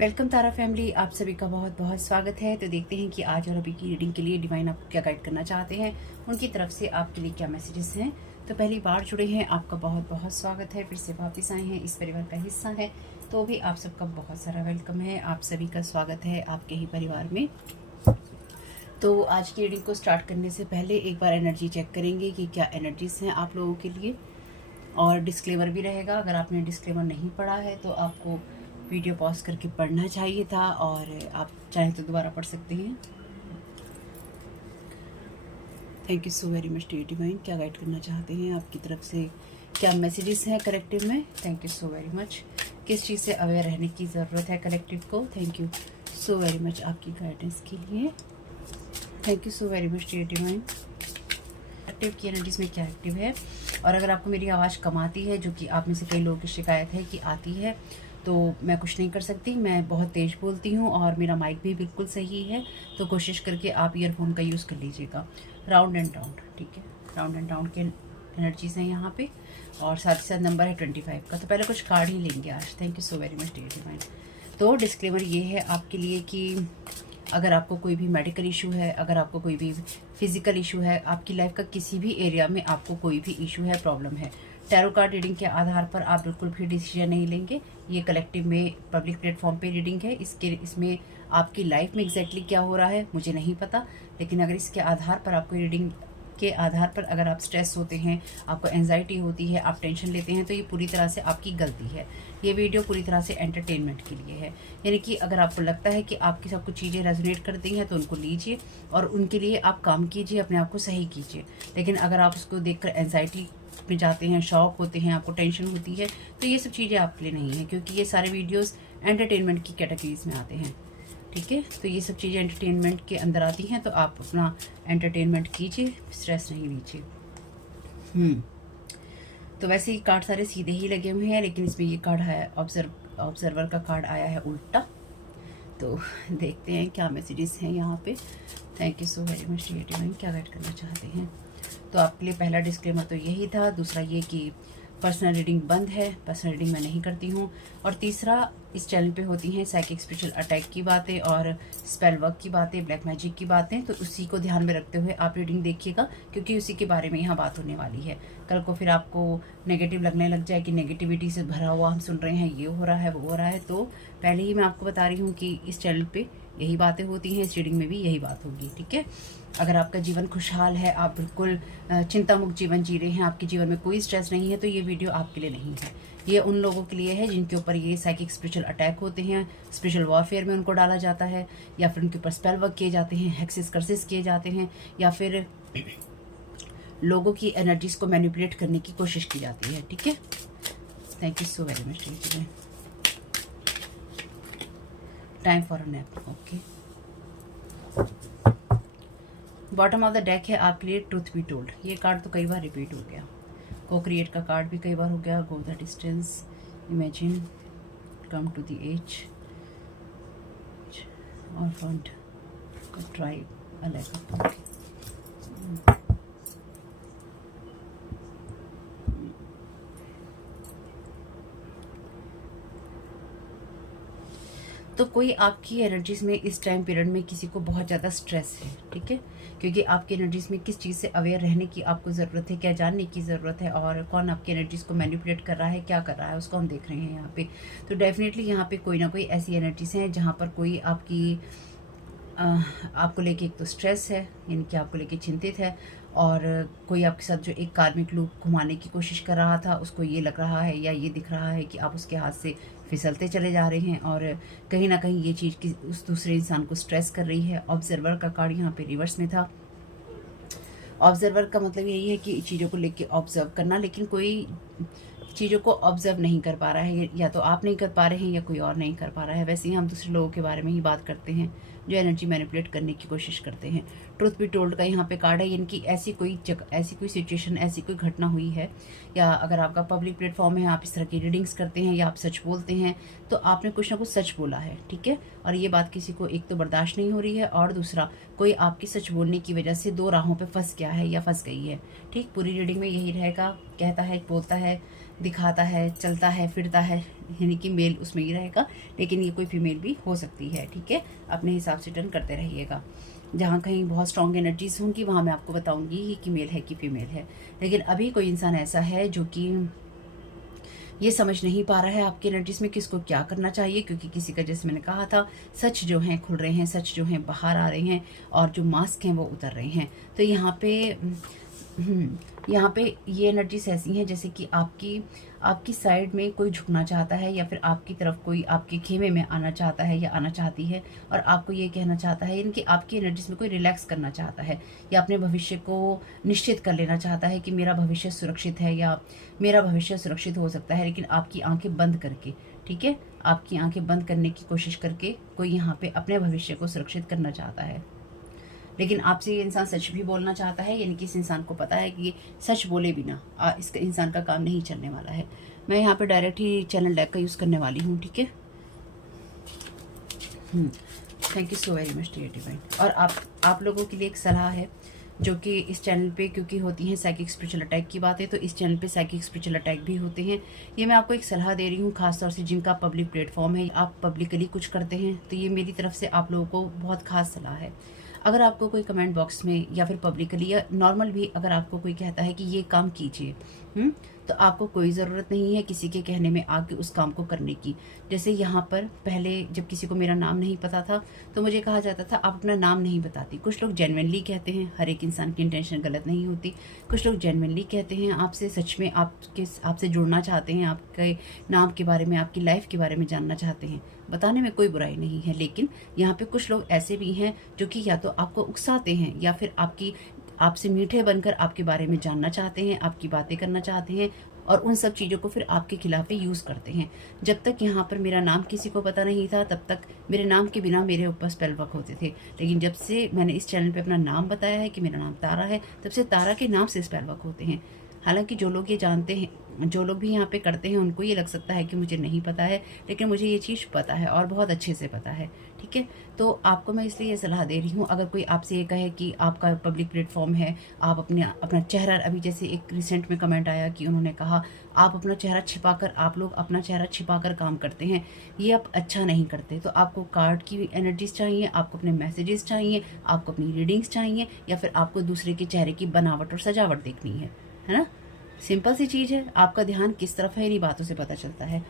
Welcome तारा family, आप सभी का बहुत बहुत स्वागत है। तो देखते हैं कि आज और अभी की रीडिंग के लिए डिवाइन आपको क्या गाइड करना चाहते हैं, उनकी तरफ से आपके लिए क्या मैसेजेस हैं। तो पहली बार जुड़े हैं, आपका बहुत बहुत स्वागत है। फिर से वापस आए हैं, इस परिवार का हिस्सा है तो भी आप सबका बहुत सारा वेलकम है। आप सभी का स्वागत है आपके ही परिवार में। तो आज की रीडिंग को स्टार्ट करने से पहले एक बार एनर्जी चेक करेंगे कि क्या एनर्जीज हैं आप लोगों के लिए, और डिस्क्लेमर भी रहेगा। अगर आपने डिस्क्लेमर नहीं पढ़ा है तो आपको वीडियो पॉज करके पढ़ना चाहिए था, और आप चाहें तो दोबारा पढ़ सकते हैं। Thank you so very much dear divine, क्या गाइड करना चाहते हैं आपकी तरफ से, क्या मैसेजेस हैं कलेक्टिव में। Thank you so very much. किस चीज़ से अवेयर रहने की ज़रूरत है कलेक्टिव को। Thank you so very much आपकी गाइडेंस के लिए। Thank you so very much dear divine. Active की एनर्जीज में क्या एक्टिव है, और अगर आपको मेरी आवाज़ कम आती है, जो कि आप में से कई लोगों की शिकायत है कि आती है, तो मैं कुछ नहीं कर सकती। मैं बहुत तेज़ बोलती हूँ और मेरा माइक भी बिल्कुल सही है, तो कोशिश करके आप ईयरफोन का यूज़ कर लीजिएगा। राउंड एंड राउंड, ठीक है। राउंड एंड राउंड के एनर्जीज हैं यहाँ पे, और साथ ही साथ नंबर है 25 का। तो पहले कुछ कार्ड ही लेंगे आज। Thank you so very much dear divine. तो डिस्क्लेमर ये है आपके लिए कि अगर आपको कोई भी मेडिकल इशू है, अगर आपको कोई भी फिजिकल इशू है, आपकी लाइफ का किसी भी एरिया में आपको कोई भी इशू है, प्रॉब्लम है, टैरो कार्ड रीडिंग के आधार पर आप बिल्कुल भी डिसीजन नहीं लेंगे। ये कलेक्टिव में पब्लिक प्लेटफॉर्म पे रीडिंग है। इसमें आपकी लाइफ में एग्जैक्टली क्या हो रहा है मुझे नहीं पता, लेकिन अगर इसके आधार पर आपको रीडिंग के आधार पर अगर आप स्ट्रेस होते हैं, आपको एंजाइटी होती है, आप टेंशन लेते हैं, तो ये पूरी तरह से आपकी गलती है। ये वीडियो पूरी तरह से एंटरटेनमेंट के लिए है। यानी कि अगर आपको लगता है कि आपकी सब कुछ चीज़ें रेजोनेट करती हैं तो उनको लीजिए और उनके लिए आप काम कीजिए, अपने आप को सही कीजिए। लेकिन अगर आप उसको देखकर एंजाइटी में जाते हैं, शॉक होते हैं, आपको टेंशन होती है, तो ये सब चीज़ें आपके लिए नहीं है, क्योंकि ये सारे वीडियोज़ एंटरटेनमेंट की कैटेगरीज में आते हैं। ठीक है, तो ये सब चीज़ें एंटरटेनमेंट के अंदर आती हैं, तो आप अपना एंटरटेनमेंट कीजिए, स्ट्रेस नहीं लीजिए। तो वैसे ही कार्ड सारे सीधे ही लगे हुए हैं, लेकिन इसमें ये कार्ड है ऑब्जर्वर का कार्ड आया है उल्टा। तो देखते हैं क्या मैसेजेस हैं यहाँ पे। Thank you so very much dear divine, क्या गाइड करना चाहते हैं। तो आपके लिए पहला डिस्क्लेमर तो यही था। दूसरा ये कि पर्सनल रीडिंग बंद है, पर्सनल रीडिंग मैं नहीं करती हूँ। और तीसरा, इस चैनल पे होती हैं साइकिक स्पिरिचुअल अटैक की बातें और स्पेल वर्क की बातें, ब्लैक मैजिक की बातें, तो उसी को ध्यान में रखते हुए आप रीडिंग देखिएगा, क्योंकि उसी के बारे में यहाँ बात होने वाली है। कल को फिर आपको नेगेटिव लगने लग जाए कि नेगेटिविटी से भरा हुआ हम सुन रहे हैं, ये हो रहा है, वो हो रहा है, तो पहले ही मैं आपको बता रही हूँ कि इस चैनल पर यही बातें होती हैं, इस रीडिंग में भी यही बात होगी। ठीक है, अगर आपका जीवन खुशहाल है, आप बिल्कुल चिंता मुक्त जीवन जी रहे हैं, आपके जीवन में कोई स्ट्रेस नहीं है, तो ये वीडियो आपके लिए नहीं है। ये उन लोगों के लिए है जिनके ऊपर ये साइकिक स्पिरिचुअल अटैक होते हैं, स्पिरिचुअल वॉरफेयर में उनको डाला जाता है, या फिर उनके ऊपर स्पेल वर्क किए जाते हैं, हेक्सेस कर्सेस किए जाते हैं, या फिर लोगों की एनर्जीज को मैनिपुलेट करने की कोशिश की जाती है। ठीक है, thank you so very much. Time for a nap. Okay, bottom of the deck है आपके लिए ट्रूथ बी टोल्ड। ये कार्ड तो कई बार रिपीट हो गया। को क्रिएट का कार्ड भी कई बार हो गया। Go the distance, imagine, come to the edge, और फाउंड ट्राइब, अलग। तो कोई आपकी एनर्जीज में इस टाइम पीरियड में किसी को बहुत ज़्यादा स्ट्रेस है। ठीक है, क्योंकि आपकी एनर्जीज में किस चीज़ से अवेयर रहने की आपको ज़रूरत है, क्या जानने की ज़रूरत है, और कौन आपकी एनर्जीज को मैनिपुलेट कर रहा है, क्या कर रहा है, उसको हम देख रहे हैं यहाँ पे। तो डेफिनेटली यहाँ पे कोई ना कोई ऐसी एनर्जीज हैं जहाँ पर कोई आपको लेके एक तो स्ट्रेस है, यानी कि आपको लेके चिंतित है, और कोई आपके साथ जो एक कार्मिक लूप घुमाने की कोशिश कर रहा था, उसको ये लग रहा है या ये दिख रहा है कि आप उसके हाथ से फिसलते चले जा रहे हैं, और कहीं ना कहीं ये चीज़ की उस दूसरे इंसान को स्ट्रेस कर रही है। ऑब्जर्वर का कार्ड यहाँ पे रिवर्स में था। ऑब्जर्वर का मतलब यही है कि चीज़ों को लेके ऑब्जर्व करना, लेकिन कोई चीज़ों को ऑब्जर्व नहीं कर पा रहा है, या तो आप नहीं कर पा रहे हैं या कोई और नहीं कर पा रहा है। वैसे ही हम दूसरे लोगों के बारे में ही बात करते हैं जो एनर्जी मैनिपुलेट करने की कोशिश करते हैं। ट्रुथ बी टोल्ड का यहाँ पे कार्ड है, यानी कि ऐसी कोई जगह, ऐसी कोई सिचुएशन, ऐसी कोई घटना हुई है, या अगर आपका पब्लिक प्लेटफॉर्म है, आप इस तरह की रीडिंग्स करते हैं या आप सच बोलते हैं, तो आपने कुछ ना कुछ सच बोला है। ठीक है, और ये बात किसी को एक तो बर्दाश्त नहीं हो रही है, और दूसरा कोई आपकी सच बोलने की वजह से दो राहों पर फंस गया है या फंस गई है। ठीक, पूरी रीडिंग में यही रहेगा। कहता है, बोलता है, दिखाता है, चलता है, फिरता है, यानी कि मेल उसमें ही रहेगा, लेकिन ये कोई फीमेल भी हो सकती है। ठीक है, अपने हिसाब से टर्न करते रहिएगा। जहाँ कहीं बहुत स्ट्रॉन्ग एनर्जीज होंगी वहाँ मैं आपको बताऊंगी कि मेल है कि फीमेल है। लेकिन अभी कोई इंसान ऐसा है जो कि ये समझ नहीं पा रहा है आपकी एनर्जीज में किसको क्या करना चाहिए, क्योंकि किसी का, जैसे मैंने कहा था, सच जो हैं खुल रहे हैं, सच जो हैं बाहर आ रहे हैं और जो मास्क हैं वो उतर रहे हैं। तो यहाँ पे ये एनर्जीज ऐसी हैं जैसे कि आपकी साइड में कोई झुकना चाहता है, या फिर आपकी तरफ कोई आपके खेमे में आना चाहता है या आना चाहती है और आपको ये कहना चाहता है, यानी कि आपकी एनर्जीज में कोई रिलैक्स करना चाहता है या अपने भविष्य को निश्चित कर लेना चाहता है कि मेरा भविष्य सुरक्षित है या मेरा भविष्य सुरक्षित हो सकता है, लेकिन आपकी आंखें बंद करके। ठीक है, आपकी आंखें बंद करने की कोशिश करके कोई यहाँ पे अपने भविष्य को सुरक्षित करना चाहता है। लेकिन आपसे ये इंसान सच भी बोलना चाहता है, यानी कि इस इंसान को पता है कि ये सच बोले बिना इस इंसान का काम नहीं चलने वाला है। मैं यहाँ पे डायरेक्ट ही चैनल डेक का यूज़ करने वाली हूँ। ठीक है, thank you so very much dear divine. और आप लोगों के लिए एक सलाह है जो कि इस चैनल पे क्योंकि होती हैं साइकिक स्पिरिचुअल अटैक की बातें, तो इस चैनल पे साइकिक स्पिरिचुअल अटैक भी होते हैं। ये मैं आपको एक सलाह दे रही हूँ, खासतौर से जिनका पब्लिक प्लेटफॉर्म है, आप पब्लिकली कुछ करते हैं, तो ये मेरी तरफ से आप लोगों को बहुत खास सलाह है। अगर आपको कोई कमेंट बॉक्स में या फिर पब्लिकली या नॉर्मल भी अगर आपको कोई कहता है कि ये काम कीजिए, तो आपको कोई ज़रूरत नहीं है किसी के कहने में आके उस काम को करने की। जैसे यहाँ पर पहले जब किसी को मेरा नाम नहीं पता था तो मुझे कहा जाता था आप अपना नाम नहीं बताती। कुछ लोग जेन्युइनली कहते हैं, हर एक इंसान की इंटेंशन गलत नहीं होती। कुछ लोग जेन्युइनली कहते हैं आपसे, सच में आपसे जुड़ना चाहते हैं, आपके नाम के बारे में, आपकी लाइफ के बारे में जानना चाहते हैं। बताने में कोई बुराई नहीं है, लेकिन यहाँ पे कुछ लोग ऐसे भी हैं जो कि या तो आपको उकसाते हैं या फिर आपसे मीठे बनकर आपके बारे में जानना चाहते हैं, आपकी बातें करना चाहते हैं और उन सब चीज़ों को फिर आपके खिलाफ ही यूज़ करते हैं। जब तक यहाँ पर मेरा नाम किसी को पता नहीं था तब तक मेरे नाम के बिना मेरे ऊपर स्पेल वर्क होते थे, लेकिन जब से मैंने इस चैनल पे अपना नाम बताया है कि मेरा नाम तारा है, तब से तारा के नाम से स्पेल वर्क होते हैं। हालांकि जो लोग ये जानते हैं, जो लोग भी यहाँ पे करते हैं, उनको ये लग सकता है कि मुझे नहीं पता है, लेकिन मुझे ये चीज़ पता है और बहुत अच्छे से पता है। ठीक है, तो आपको मैं इसलिए ये सलाह दे रही हूँ, अगर कोई आपसे ये कहे कि आपका पब्लिक प्लेटफॉर्म है, आप अपना चेहरा, अभी जैसे एक रिसेंट में कमेंट आया कि उन्होंने कहा आप अपना चेहरा छिपाकर, आप लोग अपना चेहरा छिपाकर काम करते हैं, ये आप अच्छा नहीं करते। तो आपको कार्ड की एनर्जीज चाहिए, आपको अपने मैसेजेस चाहिए, आपको अपनी रीडिंग्स चाहिए, या फिर आपको दूसरे के चेहरे की बनावट और सजावट देखनी है ना। सिंपल सी चीज़ है, आपका ध्यान किस तरफ है इन्हीं बातों से पता चलता है।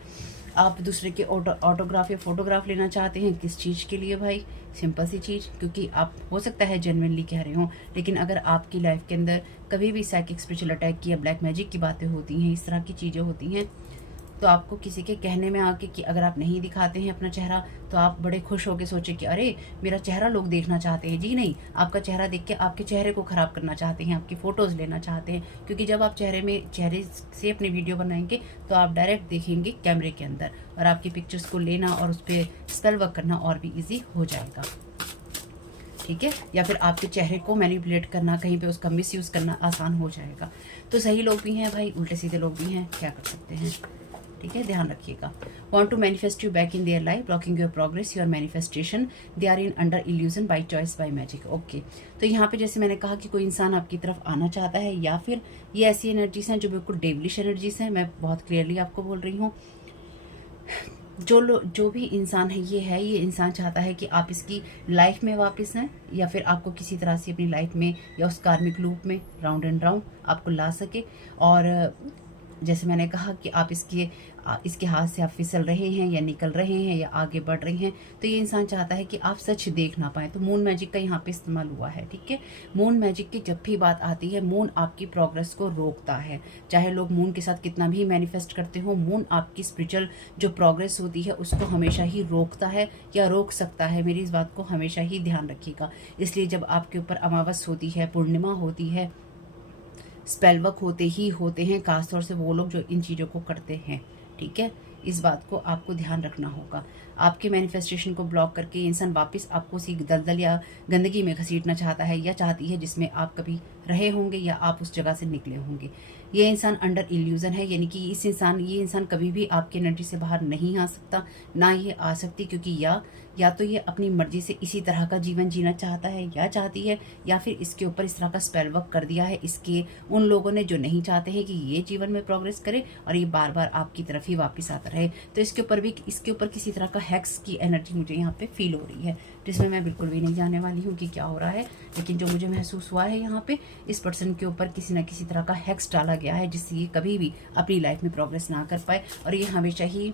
आप दूसरे के ऑटोग्राफ या फोटोग्राफ लेना चाहते हैं, किस चीज़ के लिए भाई? सिंपल सी चीज़, क्योंकि आप हो सकता है जेन्युइनली कह रहे हो, लेकिन अगर आपकी लाइफ के अंदर कभी भी साइकिक स्पिरिचुअल अटैक की या ब्लैक मैजिक की बातें होती हैं, इस तरह की चीज़ें होती हैं, तो आपको किसी के कहने में आके कि अगर आप नहीं दिखाते हैं अपना चेहरा तो आप बड़े खुश होकर सोचे कि अरे मेरा चेहरा लोग देखना चाहते हैं। जी नहीं, आपका चेहरा देख के आपके चेहरे को ख़राब करना चाहते हैं, आपकी फ़ोटोज़ लेना चाहते हैं, क्योंकि जब आप चेहरे से अपनी वीडियो बनाएंगे तो आप डायरेक्ट देखेंगे कैमरे के अंदर, और आपकी पिक्चर्स को लेना और उस पर स्पेल वर्क करना और भी ईजी हो जाएगा। ठीक है, या फिर आपके चेहरे को मैनिपुलेट करना, कहीं पे उसका मिसयूज़ करना आसान हो जाएगा। तो सही लोग भी हैं भाई, उल्टे सीधे लोग भी हैं, क्या कर सकते हैं। ठीक है, ध्यान रखिएगा। Want to manifest you back in their life, blocking your progress, your manifestation, they are in under illusion, by choice, by magic. Okay, तो यहाँ पे जैसे मैंने कहा कि कोई इंसान आपकी तरफ आना चाहता है, या फिर ये ऐसी एनर्जीज हैं जो बिल्कुल डेवलिश एनर्जीज हैं। मैं बहुत क्लियरली आपको बोल रही हूँ, जो भी इंसान है, ये इंसान चाहता है कि आप इसकी लाइफ में वापस हैं, या फिर आपको किसी तरह से अपनी लाइफ में या उस कार्मिक लूप में राउंड एंड राउंड आपको ला सके। और जैसे मैंने कहा कि आप इसके हाथ से आप फिसल रहे हैं या निकल रहे हैं या आगे बढ़ रहे हैं, तो ये इंसान चाहता है कि आप सच देख ना पाए। तो मून मैजिक का यहाँ पे इस्तेमाल हुआ है। ठीक है, मून मैजिक की जब भी बात आती है, मून आपकी प्रोग्रेस को रोकता है। चाहे लोग मून के साथ कितना भी मैनिफेस्ट करते हो, मून आपकी स्पिरिचुअल जो प्रोग्रेस होती है उसको हमेशा ही रोकता है या रोक सकता है। मेरी इस बात को हमेशा ही ध्यान रखिएगा। इसलिए जब आपके ऊपर अमावस होती है, पूर्णिमा होती है, स्पेल वर्क होते ही होते हैं, खासतौर से वो लोग जो इन चीज़ों को करते हैं। ठीक है, इस बात को आपको ध्यान रखना होगा। आपके मैनिफेस्टेशन को ब्लॉक करके इंसान वापस आपको उसी दलदल या गंदगी में घसीटना चाहता है या चाहती है जिसमें आप कभी रहे होंगे या आप उस जगह से निकले होंगे। ये इंसान अंडर इल्यूजन है, यानी कि ये इंसान कभी भी आपकी एनर्जी से बाहर नहीं आ सकता, ना ये आ सकती, क्योंकि या तो ये अपनी मर्जी से इसी तरह का जीवन जीना चाहता है या चाहती है, या फिर इसके ऊपर इस तरह का स्पेल वर्क कर दिया है इसके उन लोगों ने जो नहीं चाहते हैं कि ये जीवन में प्रोग्रेस करे और ये बार बार आपकी तरफ ही वापस आता रहे। तो इसके ऊपर किसी तरह का हैक्स की एनर्जी मुझे यहाँ पे फील हो रही है, जिसमें मैं बिल्कुल भी नहीं जाने वाली हूँ कि क्या हो रहा है। लेकिन जो मुझे महसूस हुआ है यहाँ पे, इस पर्सन के ऊपर किसी न किसी तरह का हैक्स डाला गया है जिससे ये कभी भी अपनी लाइफ में प्रोग्रेस ना कर पाए, और ये हमेशा ही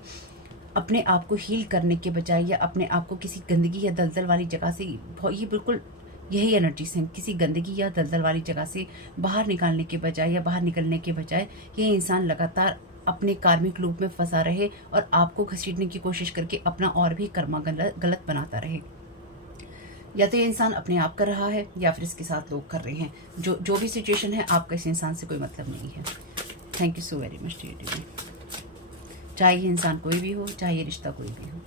अपने आप को हील करने के बजाय या अपने आप को किसी गंदगी या दलदल वाली जगह से, ये बिल्कुल यही एनर्जी से किसी गंदगी या दलदल वाली जगह से बाहर निकालने के बजाय या बाहर निकलने के बजाय ये इंसान लगातार अपने कार्मिक लूप में फंसा रहे और आपको घसीटने की कोशिश करके अपना और भी कर्मा गलत बनाता रहे। या तो ये इंसान अपने आप कर रहा है या फिर इसके साथ लोग कर रहे हैं। जो भी सिचुएशन है, आपका इस इंसान से कोई मतलब नहीं है। Thank you so very much dear. चाहे ये इंसान कोई भी हो, चाहे ये रिश्ता कोई भी हो।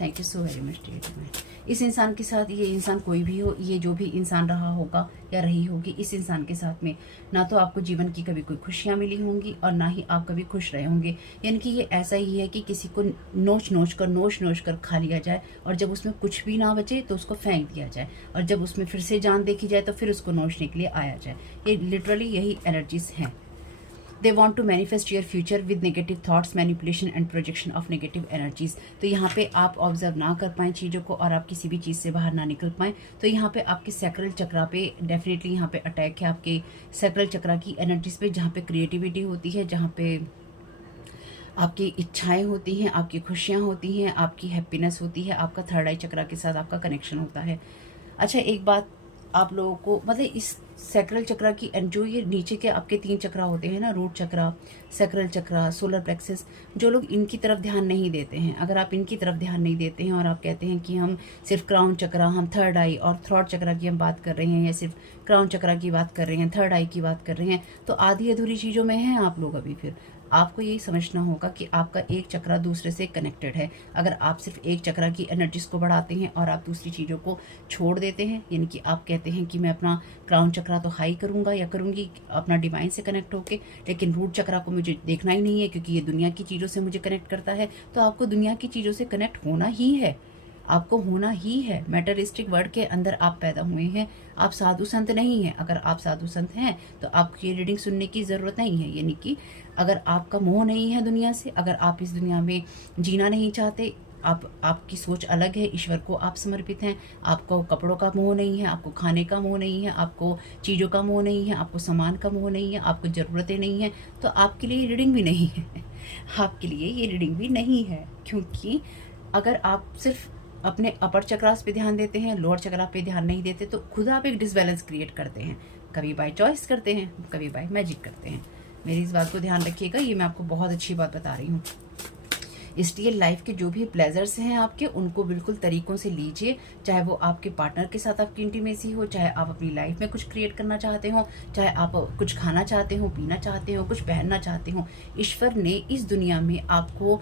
Thank you so very much dear. इस इंसान के साथ, ये इंसान कोई भी हो, ये जो भी इंसान रहा होगा या रही होगी, इस इंसान के साथ में ना तो आपको जीवन की कभी कोई खुशियां मिली होंगी और ना ही आप कभी खुश रहे होंगे। यानी कि ये ऐसा ही है कि किसी को नोच नोच कर खा लिया जाए और जब उसमें कुछ भी ना बचे तो उसको फेंक दिया जाए, और जब उसमें फिर से जान देखी जाए तो फिर उसको नोचने के लिए आया जाए। ये लिटरली यही एनर्जीज हैं। They want to manifest your future with negative thoughts, manipulation and projection of negative energies। तो यहाँ पे आप ऑब्जर्व ना कर पाएँ चीज़ों को और आप किसी भी चीज़ से बाहर ना निकल पाएँ, तो यहाँ पे आपके सैक्रल चक्रा पे डेफिनेटली यहाँ पे अटैक है, आपके सैक्रल चक्रा की एनर्जीज पे, जहाँ पे क्रिएटिविटी होती है, जहाँ पे आपकी इच्छाएं होती हैं, आपकी खुशियाँ होती हैं, आपकी हैप्पीनेस होती है, आपका थर्ड आई चक्रा के साथ आपका कनेक्शन होता है। अच्छा, एक बात आप लोगों को मतलब इस सैक्रल चक्रा की, जो ये नीचे के आपके 3 चक्रा होते हैं ना, रूट चक्रा, सैक्रल चक्रा, सोलर प्लेक्सस, जो लोग इनकी तरफ ध्यान नहीं देते हैं, अगर आप इनकी तरफ ध्यान नहीं देते हैं और आप कहते हैं कि हम सिर्फ क्राउन चक्रा, हम थर्ड आई और थ्रॉट चक्रा की हम बात कर रहे हैं, या सिर्फ क्राउन चक्रा की बात कर रहे हैं, थर्ड आई की बात कर रहे हैं, तो आधी अधूरी चीज़ों में हैं आप लोग अभी। फिर आपको यही समझना होगा कि आपका एक चक्रा दूसरे से कनेक्टेड है। अगर आप सिर्फ एक चक्रा की एनर्जीज को बढ़ाते हैं और आप दूसरी चीज़ों को छोड़ देते हैं, यानी कि आप कहते हैं कि मैं अपना क्राउन चक्रा तो हाई करूंगा या करूंगी अपना डिवाइन से कनेक्ट होके, लेकिन रूट चक्रा को मुझे देखना ही नहीं है क्योंकि ये दुनिया की चीज़ों से मुझे कनेक्ट करता है, तो आपको दुनिया की चीज़ों से कनेक्ट होना ही है, आपको होना ही है। मैटरिस्टिक वर्ल्ड के अंदर आप पैदा हुए हैं, आप साधु संत नहीं हैं। अगर आप साधु संत हैं तो आपकी रीडिंग सुनने की ज़रूरत नहीं है, यानी कि अगर आपका मोह नहीं है दुनिया से, अगर आप इस दुनिया में जीना नहीं चाहते, आपकी सोच अलग है, ईश्वर को आप समर्पित हैं, आपको कपड़ों का मोह नहीं है, आपको खाने का मोह नहीं है, आपको चीज़ों का मोह नहीं है, आपको सामान का मोह नहीं है, आपको ज़रूरतें नहीं हैं, तो आपके लिए रीडिंग भी नहीं है। आपके लिए ये रीडिंग भी नहीं है, क्योंकि अगर आप सिर्फ अपने अपर चक्रास पे ध्यान देते हैं, लोअर चक्रा पे ध्यान नहीं देते, तो खुद आप एक डिसबैलेंस क्रिएट करते हैं। कभी बाय चॉइस करते हैं, कभी बाय मैजिक करते हैं। मेरी इस बात को ध्यान रखिएगा, ये मैं आपको बहुत अच्छी बात बता रही हूँ। इसलिए लाइफ के जो भी प्लेजर्स हैं आपके, उनको बिल्कुल तरीकों से लीजिए, चाहे वो आपके पार्टनर के साथ आपकी इंटीमेसी हो, चाहे आप अपनी लाइफ में कुछ क्रिएट करना चाहते हो, चाहे आप कुछ खाना चाहते हो, पीना चाहते हो, कुछ पहनना चाहते हो। ईश्वर ने इस दुनिया में आपको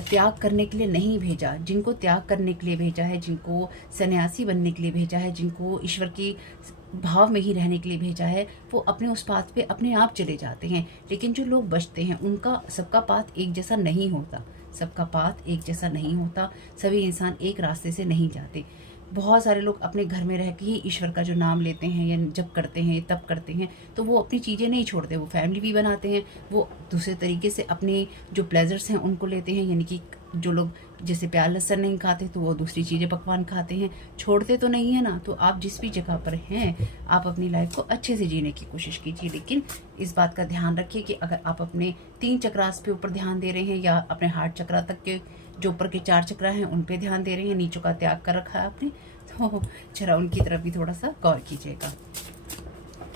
त्याग करने के लिए नहीं भेजा। जिनको त्याग करने के लिए भेजा है, जिनको सन्यासी बनने के लिए भेजा है, जिनको ईश्वर की भाव में ही रहने के लिए भेजा है, वो अपने उस पाथ पे अपने आप चले जाते हैं। लेकिन जो लोग बचते हैं, उनका सबका पाथ एक जैसा नहीं होता, सबका पाथ एक जैसा नहीं होता, सभी इंसान एक रास्ते से नहीं जाते। बहुत सारे लोग अपने घर में रह के ही ईश्वर का जो नाम लेते हैं या जप करते हैं, तप करते हैं, तो वो अपनी चीज़ें नहीं छोड़ते, वो फैमिली भी बनाते हैं, वो दूसरे तरीके से अपने जो प्लेजर्स हैं उनको लेते हैं। यानी कि जो लोग जैसे प्याज लहसुन नहीं खाते तो वो दूसरी चीज़ें पकवान खाते हैं, छोड़ते तो नहीं है ना। तो आप जिस भी जगह पर हैं, आप अपनी लाइफ को अच्छे से जीने की कोशिश कीजिए, लेकिन इस बात का ध्यान रखिए कि अगर आप अपने 3 चक्रास पे ऊपर ध्यान दे रहे हैं या अपने हार्ट चक्रा तक के जो ऊपर के 4 चक्रा हैं उन पे ध्यान दे रहे हैं, नीचों का त्याग कर रखा है आपने, तो जरा उनकी तरफ भी थोड़ा सा गौर कीजिएगा।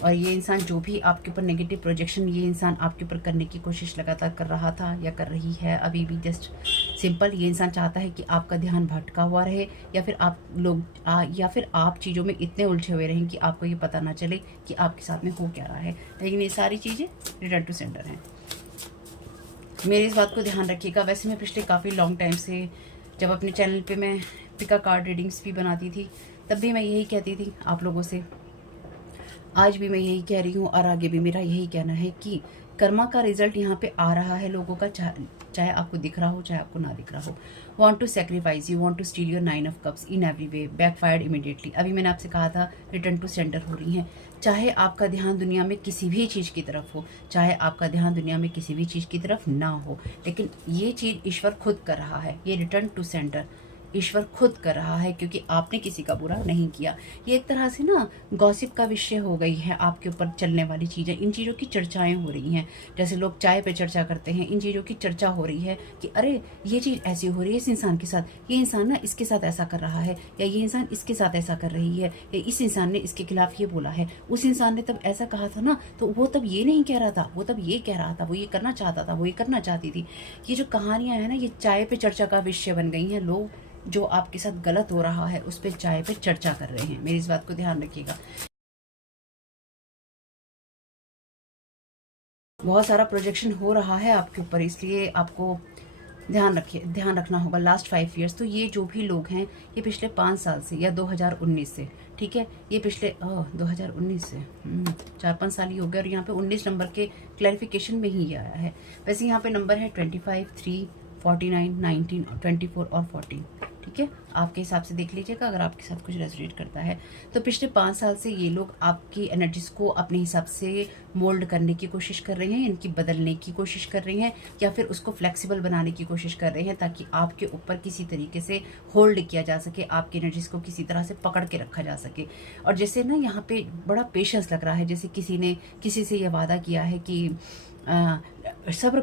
और ये इंसान जो भी आपके ऊपर नेगेटिव प्रोजेक्शन ये इंसान आपके ऊपर करने की कोशिश लगातार कर रहा था या कर रही है अभी भी, जस्ट सिंपल ये इंसान चाहता है कि आपका ध्यान भटका हुआ रहे, या फिर आप चीज़ों में इतने उलझे हुए रहें कि आपको ये पता ना चले कि आपके साथ में हो क्या रहा है। लेकिन ये सारी चीज़ें रिटर्न टू सेंडर हैं। मेरी इस बात को ध्यान रखिएगा। वैसे मैं पिछले काफ़ी लॉन्ग टाइम से जब अपने चैनल पे मैं पिका कार्ड रीडिंग्स भी बनाती थी, तब भी मैं यही कहती थी आप लोगों से, आज भी मैं यही कह रही हूँ और आगे भी मेरा यही कहना है कि कर्मा का रिजल्ट यहाँ पे आ रहा है लोगों का, चाहे आपको दिख रहा हो चाहे आपको ना दिख रहा हो। Want to sacrifice you, want to steal your 9 of cups in every way, backfired immediately. अभी मैंने आपसे कहा था रिटर्न टू सेंटर हो रही हैं। चाहे आपका ध्यान दुनिया में किसी भी चीज़ की तरफ हो, चाहे आपका ध्यान दुनिया में किसी भी चीज़ की तरफ ना हो, लेकिन ये चीज़ ईश्वर खुद कर रहा है। ये रिटर्न टू सेंटर ईश्वर खुद कर रहा है, क्योंकि आपने किसी का बुरा नहीं किया। ये एक तरह से ना गॉसिप का विषय हो गई है, आपके ऊपर चलने वाली चीज़ें, इन चीज़ों की चर्चाएं हो रही हैं। जैसे लोग चाय पे चर्चा करते हैं, इन चीज़ों की चर्चा हो रही है कि अरे ये चीज़ ऐसी हो रही है इस इंसान के साथ, ये इंसान ना इसके साथ ऐसा कर रहा है, या ये इंसान इसके साथ ऐसा कर रही है, या इस इंसान ने इसके खिलाफ ये बोला है, उस इंसान ने तब ऐसा कहा था ना, तो वो तब ये नहीं कह रहा था, वो तब ये कह रहा था, वो ये करना चाहता था, वो ये करना चाहती थी। ये जो कहानियाँ हैं ना, ये चाय पे चर्चा का विषय बन गई हैं। लोग जो आपके साथ गलत हो रहा है उस पर चाय पे चर्चा कर रहे हैं। मेरी इस बात को ध्यान रखिएगा। बहुत सारा प्रोजेक्शन हो रहा है आपके ऊपर, इसलिए आपको ध्यान रखना होगा। लास्ट 5 ईयर्स, तो ये जो भी लोग हैं ये पिछले 5 साल से या 2019 से, ठीक है, ये पिछले 2019 से 4-5 साल ही हो गए, और यहाँ पे 19 नंबर के क्लैरिफिकेशन में ही आया है। वैसे यहाँ पे नंबर है 25, 3, 49, 19, 24 और 14, ठीक है। आपके हिसाब से देख लीजिएगा अगर आपके साथ कुछ रेजोनेट करता है। तो पिछले 5 साल से ये लोग आपकी एनर्जीज को अपने हिसाब से मोल्ड करने की कोशिश कर रहे हैं, इनकी बदलने की कोशिश कर रहे हैं, या फिर उसको फ्लेक्सिबल बनाने की कोशिश कर रहे हैं, ताकि आपके ऊपर किसी तरीके से होल्ड किया जा सके, आपकी एनर्जीज को किसी तरह से पकड़ के रखा जा सके। और जैसे ना यहाँ पे बड़ा पेशेंस लग रहा है, जैसे किसी ने किसी से यह वादा किया है कि सब्र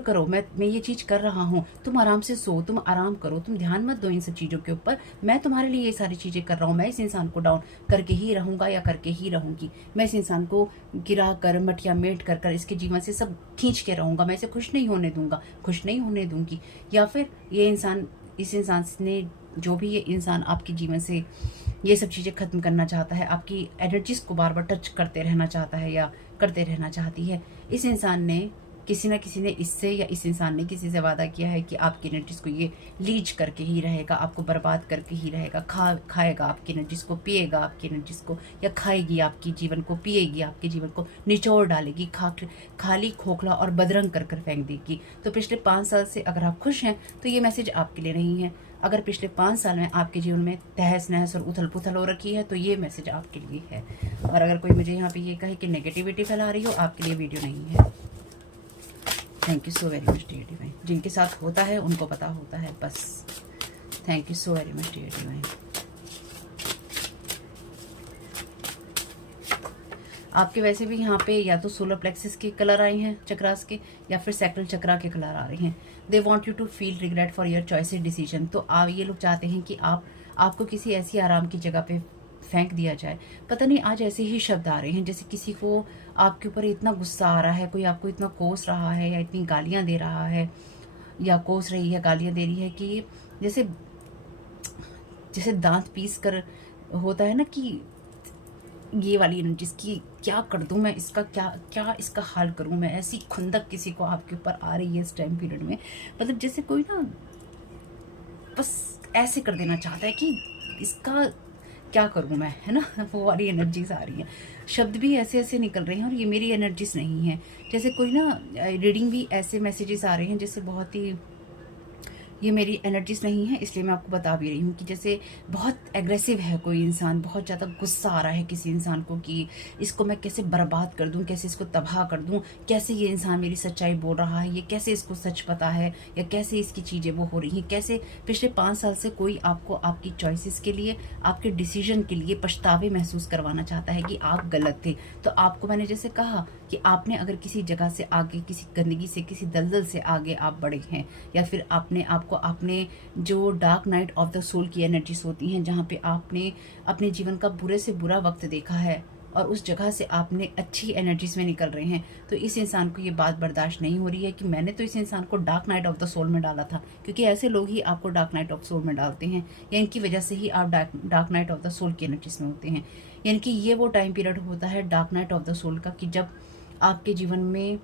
करो, मैं ये चीज़ कर रहा हूँ, तुम आराम से सो, तुम आराम करो, तुम ध्यान मत दो इन सब चीज़ों के ऊपर, मैं तुम्हारे लिए ये सारी चीज़ें कर रहा हूँ, मैं इस इंसान को डाउन करके ही रहूँगा या करके ही रहूँगी, मैं इस इंसान को गिरा कर मटिया मेट कर कर इसके जीवन से सब खींच के रहूँगा, मैं इसे खुश नहीं होने दूंगी। या फिर ये इंसान, इस इंसान ने, जो भी ये इंसान आपके जीवन से ये सब चीज़ें ख़त्म करना चाहता है, आपकी एनर्जीज को बार बार टच करते रहना चाहता है या करते रहना चाहती है, इस इंसान ने, किसी न किसी ने इससे या इस इंसान ने किसी से वादा किया है कि आपकी एनर्जीज को ये लीच करके ही रहेगा, आपको बर्बाद करके ही रहेगा, खाएगा आपकी एनर्जीज को, पिएगा आपकी एनर्जीज को, या खाएगी आपकी जीवन को, पिएगी आपके जीवन को, निचोड़ डालेगी, खाली खोखला और बदरंग कर कर फेंक देगी। तो पिछले 5 साल से अगर आप खुश हैं तो ये मैसेज आपके लिए नहीं है। अगर पिछले 5 साल में आपके जीवन में तहस नहस और उथल पुथल हो रखी है तो ये मैसेज आपके लिए है। और अगर कोई मुझे यहाँ पे ये कहे कि नेगेटिविटी फैला रही हो, आपके लिए वीडियो नहीं है। Thank you so very much dear divine. जिनके साथ होता है उनको पता होता है बस। Thank you so very much dear divine. आपके वैसे भी यहाँ पे या तो सोलर प्लेक्सिस के कलर आए हैं चक्रास के, या फिर सैक्रल चक्रा के कलर आ रहे हैं। They want you to feel regret for your choices decision. तो ये लोग चाहते हैं कि आपको किसी ऐसी आराम की जगह पे फेंक दिया जाए। पता नहीं आज ऐसे ही शब्द आ रहे हैं, जैसे किसी को आपके ऊपर इतना गुस्सा आ रहा है, कोई आपको इतना कोस रहा है या इतनी गालियां दे रहा है या कोस रही है, गालियां दे रही है कि जैसे दांत पीस कर होता है ना कि ये वाली एनर्जी की क्या कर दूं मैं, इसका क्या इसका हाल करूं मैं, ऐसी खुंदक किसी को आपके ऊपर आ रही है इस टाइम पीरियड में। मतलब जैसे कोई ना बस ऐसे कर देना चाहता है कि इसका क्या करूं मैं, है ना, वो वाली एनर्जीज आ रही है। शब्द भी ऐसे ऐसे निकल रहे हैं और ये मेरी एनर्जीज नहीं है। जैसे कोई ना रीडिंग भी ऐसे मैसेजेस आ रहे हैं जैसे बहुत ही, ये मेरी एनर्जीज नहीं है, इसलिए मैं आपको बता भी रही हूँ कि जैसे बहुत एग्रेसिव है कोई इंसान, बहुत ज़्यादा गुस्सा आ रहा है किसी इंसान को कि इसको मैं कैसे बर्बाद कर दूँ, कैसे इसको तबाह कर दूँ, कैसे ये इंसान मेरी सच्चाई बोल रहा है, ये कैसे इसको सच पता है, या कैसे इसकी चीज़ें वो हो रही हैं, कैसे पिछले 5 साल से कोई आपको आपकी चॉइसेस के लिए, आपके डिसीजन के लिए पछतावे महसूस करवाना चाहता है कि आप गलत थे। तो आपको मैंने जैसे कहा कि आपने अगर किसी जगह से आगे, किसी गंदगी से, किसी दलदल से आगे आप बढ़े हैं, या फिर आपने जो dark night of the soul की एनर्जीज होती हैं, जहाँ पे आपने अपने जीवन का बुरे से बुरा वक्त देखा है और उस जगह से आपने अच्छी एनर्जीज में निकल रहे हैं, तो इस इंसान को ये बात बर्दाश्त नहीं हो रही है कि मैंने तो इस इंसान को dark night of the soul में डाला था, क्योंकि ऐसे लोग ही आपको डार्क नाइट ऑफ सोल में डालते हैं, या इनकी वजह से ही आप dark night of the soul की एनर्जीज में होते हैं। यानी कि ये वो टाइम पीरियड होता है dark night of the soul का कि जब आपके जीवन में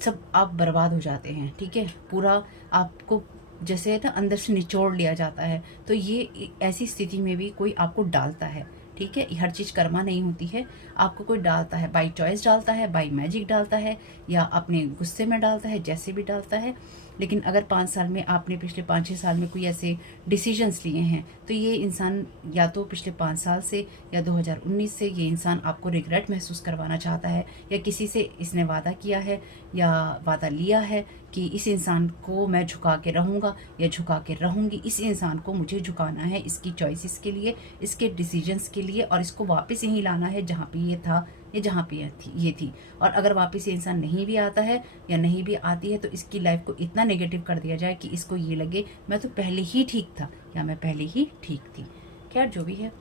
सब आप बर्बाद हो जाते हैं, ठीक है, पूरा आपको जैसे ना अंदर से निचोड़ लिया जाता है। तो ये ऐसी स्थिति में भी कोई आपको डालता है, ठीक है, हर चीज़ कर्मा नहीं होती है, आपको कोई डालता है, बाई चॉइस डालता है, बाई मैजिक डालता है, या अपने गुस्से में डालता है, जैसे भी डालता है। लेकिन अगर 5 साल में आपने पिछले 5-6 साल में कोई ऐसे डिसीजंस लिए हैं, तो ये इंसान या तो पिछले 5 साल से या 2019 से ये इंसान आपको रिग्रेट महसूस करवाना चाहता है, या किसी से इसने वादा किया है या वादा लिया है कि इस इंसान को मैं झुका के रहूँगा या झुका के रहूँगी, इस इंसान को मुझे झुकाना है इसकी चॉइसेस के लिए, इसके डिसीजंस के लिए, और इसको वापस यहीं लाना है जहाँ पे ये था या जहाँ पे ये थी। और अगर वापस ये इंसान नहीं भी आता है या नहीं भी आती है, तो इसकी लाइफ को इतना नेगेटिव कर दिया जाए कि इसको ये लगे मैं तो पहले ही ठीक था या मैं पहले ही ठीक थी। खैर जो भी है,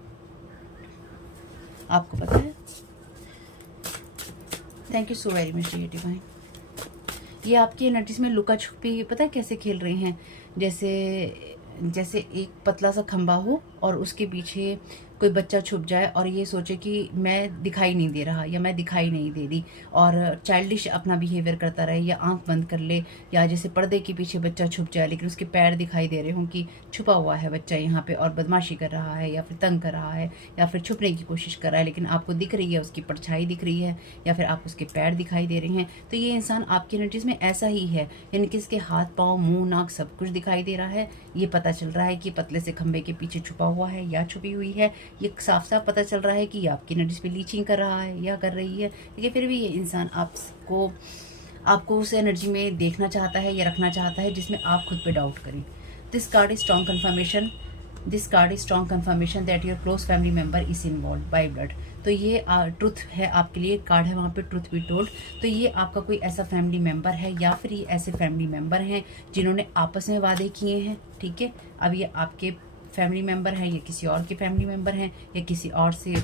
आपको पता है। Thank you so very much dear divine. ये आपकी एनर्जीज में लुका छुपी पता है कैसे खेल रहे हैं, जैसे एक पतला सा खंबा हो और उसके पीछे कोई बच्चा छुप जाए और ये सोचे कि मैं दिखाई नहीं दे रहा या मैं दिखाई नहीं दे रही, और चाइल्डिश अपना बिहेवियर करता रहे या आंख बंद कर ले, या जैसे पर्दे के पीछे बच्चा छुप जाए लेकिन उसके पैर दिखाई दे रहे हों कि छुपा हुआ है बच्चा यहाँ पे और बदमाशी कर रहा है या फिर तंग कर रहा है या फिर छुपने की कोशिश कर रहा है, लेकिन आपको दिख रही है, उसकी परछाई दिख रही है या फिर आप उसके पैर दिखाई दे रहे हैं। तो ये इंसान आपकी एनर्जीज में ऐसा ही है, यानी कि इसके हाथ पाँव मुँह नाक सब कुछ दिखाई दे रहा है। ये पता चल रहा है कि पतले से खंबे के पीछे छुपा हुआ है या छुपी हुई है। ये साफ साफ पता चल रहा है कि ये आपकी एनर्जीज पे लीचिंग कर रहा है या कर रही है, लेकिन फिर भी ये इंसान आपको उस एनर्जी में देखना चाहता है या रखना चाहता है जिसमें आप खुद पे डाउट करें। This card is strong confirmation that your close family member is involve by blood. तो ये ट्रुथ है आपके लिए, कार्ड है वहाँ पे ट्रुथ बी टोल्ड। तो ये आपका कोई ऐसा फैमिली मेंबर है या फिर ये ऐसे फैमिली मेंबर हैं जिन्होंने आपस में वादे किए हैं, ठीक है। अब ये आपके फैमिली मेंबर हैं या किसी और के फैमिली मेंबर हैं, या किसी और से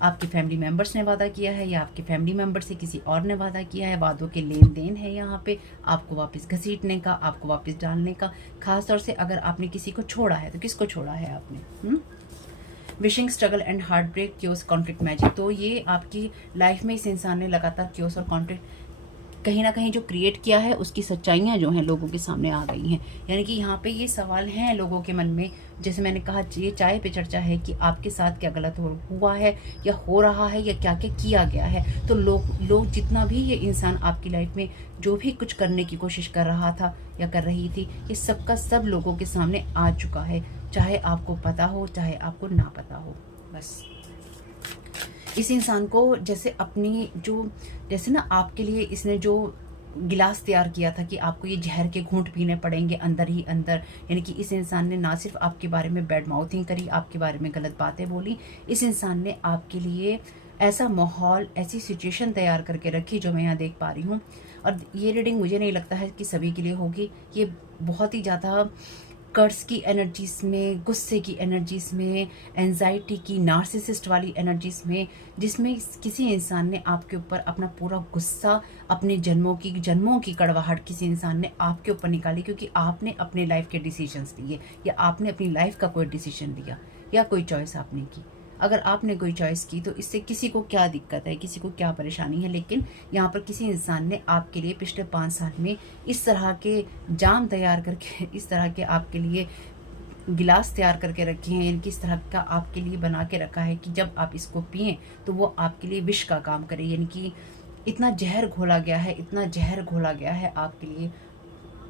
आपके फैमिली मेंबर्स ने वादा किया है या आपके फैमिली मेंबर से किसी और ने वादा किया है। वादों के लेन देन है यहाँ पे, आपको वापस घसीटने का, आपको वापस डालने का। खास तौर से अगर आपने किसी को छोड़ा है तो किसको छोड़ा है आपने? Wishing struggle and heart break, chaos, conflict, magic. तो ये आपकी लाइफ में इस इंसान ने लगातार क्योस और कॉन्फ्लिक्ट कहीं ना कहीं जो क्रिएट किया है उसकी सच्चाइयाँ जो हैं लोगों के सामने आ गई हैं। यानी कि यहाँ पे ये सवाल हैं लोगों के मन में, जैसे मैंने कहा ये चाय पे चर्चा है कि आपके साथ क्या गलत हुआ है या हो रहा है या क्या क्या किया गया है। तो लोग जितना भी ये इंसान आपकी लाइफ में जो भी कुछ करने की कोशिश कर रहा था या कर रही थी, ये सबका सब लोगों के सामने आ चुका है, चाहे आपको पता हो चाहे आपको ना पता हो। बस इस इंसान को जैसे ना आपके लिए इसने जो गिलास तैयार किया था कि आपको ये जहर के घूंट पीने पड़ेंगे अंदर ही अंदर, यानी कि इस इंसान ने ना सिर्फ आपके बारे में बैड माउथिंग करी, आपके बारे में गलत बातें बोली, इस इंसान ने आपके लिए ऐसा माहौल, ऐसी सिचुएशन तैयार करके रखी जो मैं यहाँ देख पा रही हूँ। और ये रीडिंग मुझे नहीं लगता है कि सभी के लिए होगी। ये बहुत ही ज़्यादा कर्ज की एनर्जीज में, गुस्से की एनर्जीज में, एंजाइटी की, नार्सिसिस्ट वाली एनर्जीज में, जिसमें किसी इंसान ने आपके ऊपर अपना पूरा गुस्सा, अपने जन्मों की कड़वाहट किसी इंसान ने आपके ऊपर निकाली, क्योंकि आपने अपने लाइफ के डिसीजंस लिए या आपने अपनी लाइफ का कोई डिसीजन लिया या कोई चॉइस आपने की। अगर आपने कोई चॉइस की तो इससे किसी को क्या दिक्कत है, किसी को क्या परेशानी है, लेकिन यहाँ पर किसी इंसान ने आपके लिए पिछले 5 साल में इस तरह के जाम तैयार करके, इस तरह के आपके लिए गिलास तैयार करके रखे हैं, यानी कि इस तरह का आपके लिए बना के रखा है कि जब आप इसको पिएं तो वो आपके लिए विष का काम करे। यानी कि इतना जहर घोला गया है, इतना जहर घोला गया है आपके लिए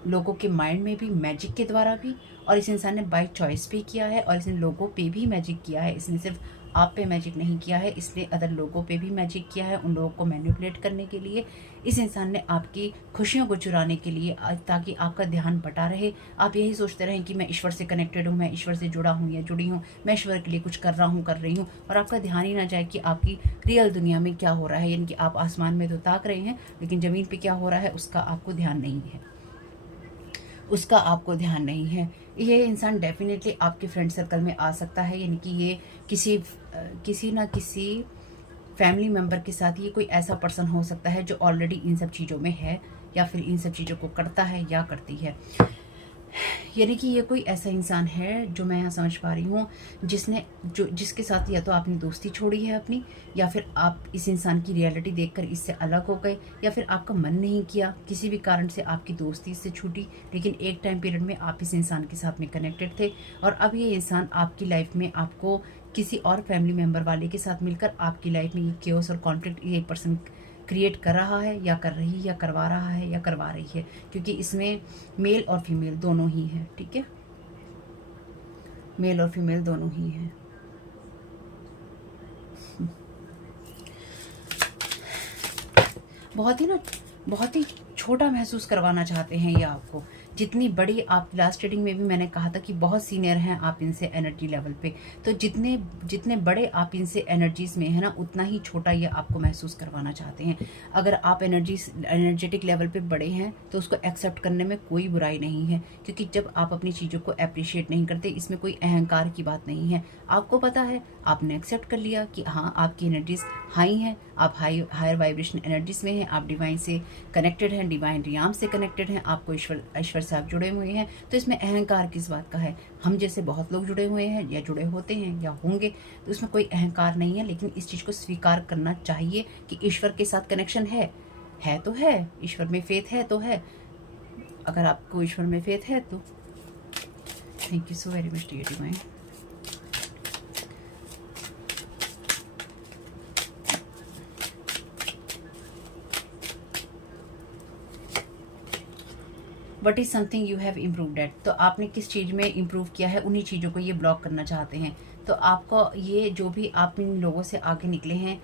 लोगों के माइंड में भी, मैजिक के द्वारा भी, और इस इंसान ने बाय चॉइस भी किया है और इसने लोगों पे भी मैजिक किया है। इसने सिर्फ आप पे मैजिक नहीं किया है, इसने अदर लोगों पे भी मैजिक किया है, उन लोगों को मैनिपुलेट करने के लिए। इस इंसान ने आपकी खुशियों को चुराने के लिए, ताकि आपका ध्यान बटा रहे, आप यही सोचते रहें कि मैं ईश्वर से कनेक्टेड हूँ, मैं ईश्वर से जुड़ा हूँ या जुड़ी हूँ, मैं ईश्वर के लिए कुछ कर रहा हूँ, कर रही हूँ, और आपका ध्यान ही ना जाए कि आपकी रियल दुनिया में क्या हो रहा है। यानी कि आप आसमान में तो ताक रहे हैं, लेकिन ज़मीन पर क्या हो रहा है उसका आपको ध्यान नहीं है, उसका आपको ध्यान नहीं है। ये इंसान डेफिनेटली आपके फ्रेंड सर्कल में आ सकता है, यानी कि ये किसी ना किसी फैमिली मेम्बर के साथ ये कोई ऐसा पर्सन हो सकता है जो ऑलरेडी इन सब चीज़ों में है या फिर इन सब चीज़ों को करता है या करती है। यानी कि ये कोई ऐसा इंसान है जो मैं यहाँ समझ पा रही हूँ जिसके साथ या तो आपने दोस्ती छोड़ी है अपनी, या फिर आप इस इंसान की रियलिटी देखकर इससे अलग हो गए, या फिर आपका मन नहीं किया, किसी भी कारण से आपकी दोस्ती इससे छूटी, लेकिन एक टाइम पीरियड में आप इस इंसान के साथ में कनेक्टेड थे, और अब ये इंसान आपकी लाइफ में आपको किसी और फैमिली मेम्बर वाले के साथ मिलकर आपकी लाइफ में ये केओस और कॉन्फ्लिक्ट ये पर्सन क्रिएट कर रहा है, या कर रही, या करवा रहा है, या करवा रही है, क्योंकि इसमें मेल और फीमेल दोनों ही है। ठीक है, मेल और फीमेल दोनों ही है। बहुत ही छोटा महसूस करवाना चाहते हैं ये आपको। जितनी बड़ी आप लास्ट रीडिंग में भी मैंने कहा था कि बहुत सीनियर हैं आप इनसे एनर्जी लेवल पे, तो जितने बड़े आप इनसे एनर्जीज में है ना, उतना ही छोटा ये आपको महसूस करवाना चाहते हैं। अगर आप एनर्जेटिक लेवल पे बड़े हैं तो उसको एक्सेप्ट करने में कोई बुराई नहीं है, क्योंकि जब आप अपनी चीज़ों को अप्रिशिएट नहीं करते, इसमें कोई अहंकार की बात नहीं है। आपको पता है, आपने एक्सेप्ट कर लिया कि हाँ आपकी एनर्जीज हाई हैं, आप हायर वाइब्रेशन एनर्जीज में हैं, आप डिवाइन से कनेक्टेड हैं, डिवाइन रियाम से कनेक्टेड हैं, आपको ईश्वर से आप जुड़े हुए हैं, तो इसमें अहंकार किस बात का है। हम जैसे बहुत लोग जुड़े हुए हैं या जुड़े होते हैं या होंगे, तो इसमें कोई अहंकार नहीं है, लेकिन इस चीज़ को स्वीकार करना चाहिए कि ईश्वर के साथ कनेक्शन है तो है, ईश्वर में फेथ है तो है। अगर आपको ईश्वर में फेथ है तो thank you so very much dear divine. What is something you have improved at, तो आपने किस चीज़ में इम्प्रूव किया है, उन्हीं चीज़ों को ये ब्लॉक करना चाहते हैं। तो आपको ये जो भी आप इन लोगों से आगे निकले हैं,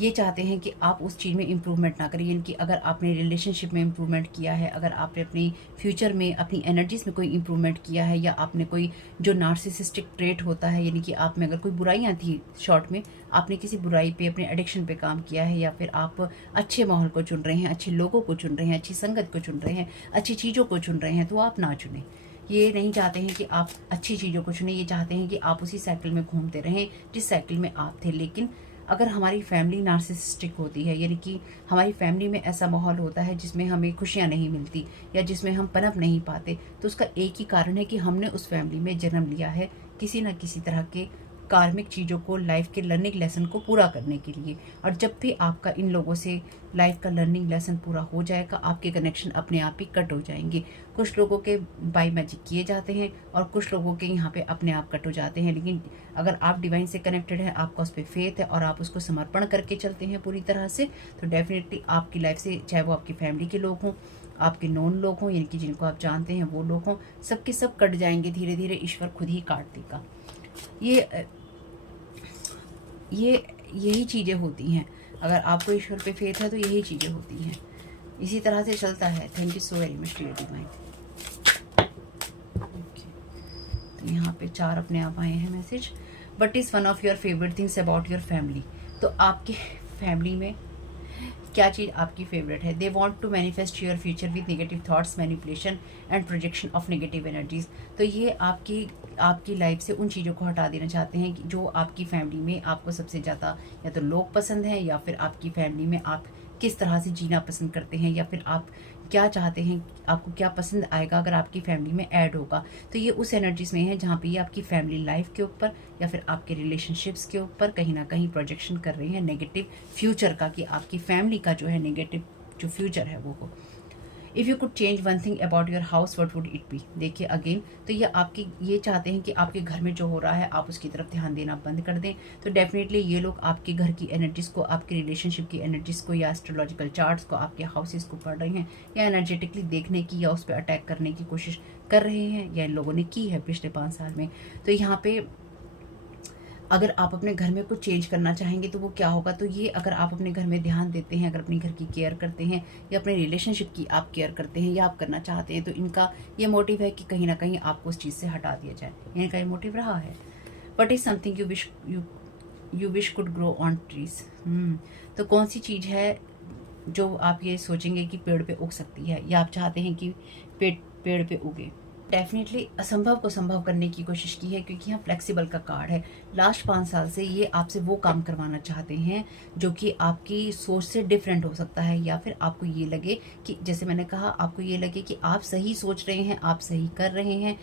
ये चाहते हैं कि आप उस चीज़ में इम्प्रूवमेंट ना करें। यानी कि अगर आपने रिलेशनशिप में इम्प्रूवमेंट किया है, अगर आपने अपनी फ्यूचर में अपनी एनर्जीज में कोई इम्प्रूवमेंट किया है, या आपने कोई जो नार्सिसिस्टिक ट्रेट होता है, यानी कि आप में अगर कोई बुराइयाँ थी, शॉर्ट में आपने किसी बुराई पे, अपने एडिक्शन पे काम किया है, या फिर आप अच्छे माहौल को चुन रहे हैं, अच्छे लोगों को चुन रहे हैं, अच्छी संगत को चुन रहे हैं, अच्छी चीज़ों को चुन रहे हैं, तो आप ना चुनें। ये नहीं चाहते हैं कि आप अच्छी चीज़ों को चुनें, ये चाहते हैं कि आप उसी साइकिल में घूमते रहें जिस साइकिल में आप थे। लेकिन अगर हमारी फैमिली नार्सिसिस्टिक होती है, यानी कि हमारी फैमिली में ऐसा माहौल होता है जिसमें हमें खुशियाँ नहीं मिलती, या जिसमें हम पनप नहीं पाते, तो उसका एक ही कारण है कि हमने उस फैमिली में जन्म लिया है किसी न किसी तरह के कार्मिक चीज़ों को, लाइफ के लर्निंग लेसन को पूरा करने के लिए। और जब भी आपका इन लोगों से लाइफ का लर्निंग लेसन पूरा हो जाएगा, आपके कनेक्शन अपने आप ही कट हो जाएंगे। कुछ लोगों के बाय मैजिक किए जाते हैं, और कुछ लोगों के यहाँ पे अपने आप कट हो जाते हैं। लेकिन अगर आप डिवाइन से कनेक्टेड हैं, आपका उस पर फेथ है, और आप उसको समर्पण करके चलते हैं पूरी तरह से, तो डेफिनेटली आपकी लाइफ से, चाहे वो आपकी फैमिली के लोग हों, आपके नॉन लोग हों, यानी कि जिनको आप जानते हैं वो लोग हों, सबके सब कट जाएंगे धीरे धीरे। ईश्वर खुद ही काट देगा। यही चीज़ें होती हैं। अगर आपको ईश्वर पे फेथ है तो यही चीज़ें होती हैं, इसी तरह से चलता है। Thank you so very much dear divine. तो यहाँ पे 4 अपने आप आए हैं message. What is one of your favourite things about your family, तो आपके फैमिली में क्या चीज़ आपकी फेवरेट है। They want to manifest your future with negative thoughts, manipulation and projection of negative energies, तो ये आपकी लाइफ से उन चीज़ों को हटा देना चाहते हैं कि जो आपकी फैमिली में आपको सबसे ज़्यादा या तो लोग पसंद हैं, या फिर आपकी फैमिली में आप किस तरह से जीना पसंद करते हैं, या फिर आप क्या चाहते हैं, आपको क्या पसंद आएगा अगर आपकी फैमिली में ऐड होगा। तो ये उस एनर्जीज में है जहाँ पे ये आपकी फैमिली लाइफ के ऊपर या फिर आपके रिलेशनशिप्स के ऊपर कहीं ना कहीं प्रोजेक्शन कर रहे हैं नेगेटिव फ्यूचर का, कि आपकी फैमिली का जो है नेगेटिव जो फ्यूचर है वो हो। If you could change one thing about your house what would it B. देखिए अगेन, तो ये चाहते हैं कि आपके घर में जो हो रहा है आप उसकी तरफ ध्यान देना बंद कर दें। तो डेफिनेटली ये लोग आपके घर की एनर्जीज को, आपके रिलेशनशिप की एनर्जीज को, या एस्ट्रोलॉजिकल चार्ट्स को, आपके हाउसेस को पढ़ रहे हैं, या एनर्जेटिकली देखने की या उस पर अटैक करने की कोशिश कर रहे हैं, या इन लोगों ने की है पिछले 5 साल में। तो यहाँ पे अगर आप अपने घर में कुछ चेंज करना चाहेंगे तो वो क्या होगा, तो ये अगर आप अपने घर में ध्यान देते हैं, अगर अपने घर की केयर करते हैं, या अपने रिलेशनशिप की आप केयर करते हैं, या आप करना चाहते हैं, तो इनका ये मोटिव है कि कहीं ना कहीं आपको उस चीज़ से हटा दिया जाए। इनका ये मोटिव रहा है। What is something you wish could grow on trees, तो कौन सी चीज़ है जो आप ये सोचेंगे कि पेड़ पे उग सकती है, या आप चाहते हैं कि पेड़ पे उगे। डेफिनेटली असंभव को संभव करने की कोशिश की है, क्योंकि यहाँ फ्लेक्सिबल का कार्ड है। लास्ट 5 साल से ये आपसे वो काम करवाना चाहते हैं जो कि आपकी सोच से डिफरेंट हो सकता है, या फिर आपको ये लगे कि, जैसे मैंने कहा, आपको ये लगे कि आप सही सोच रहे हैं, आप सही कर रहे हैं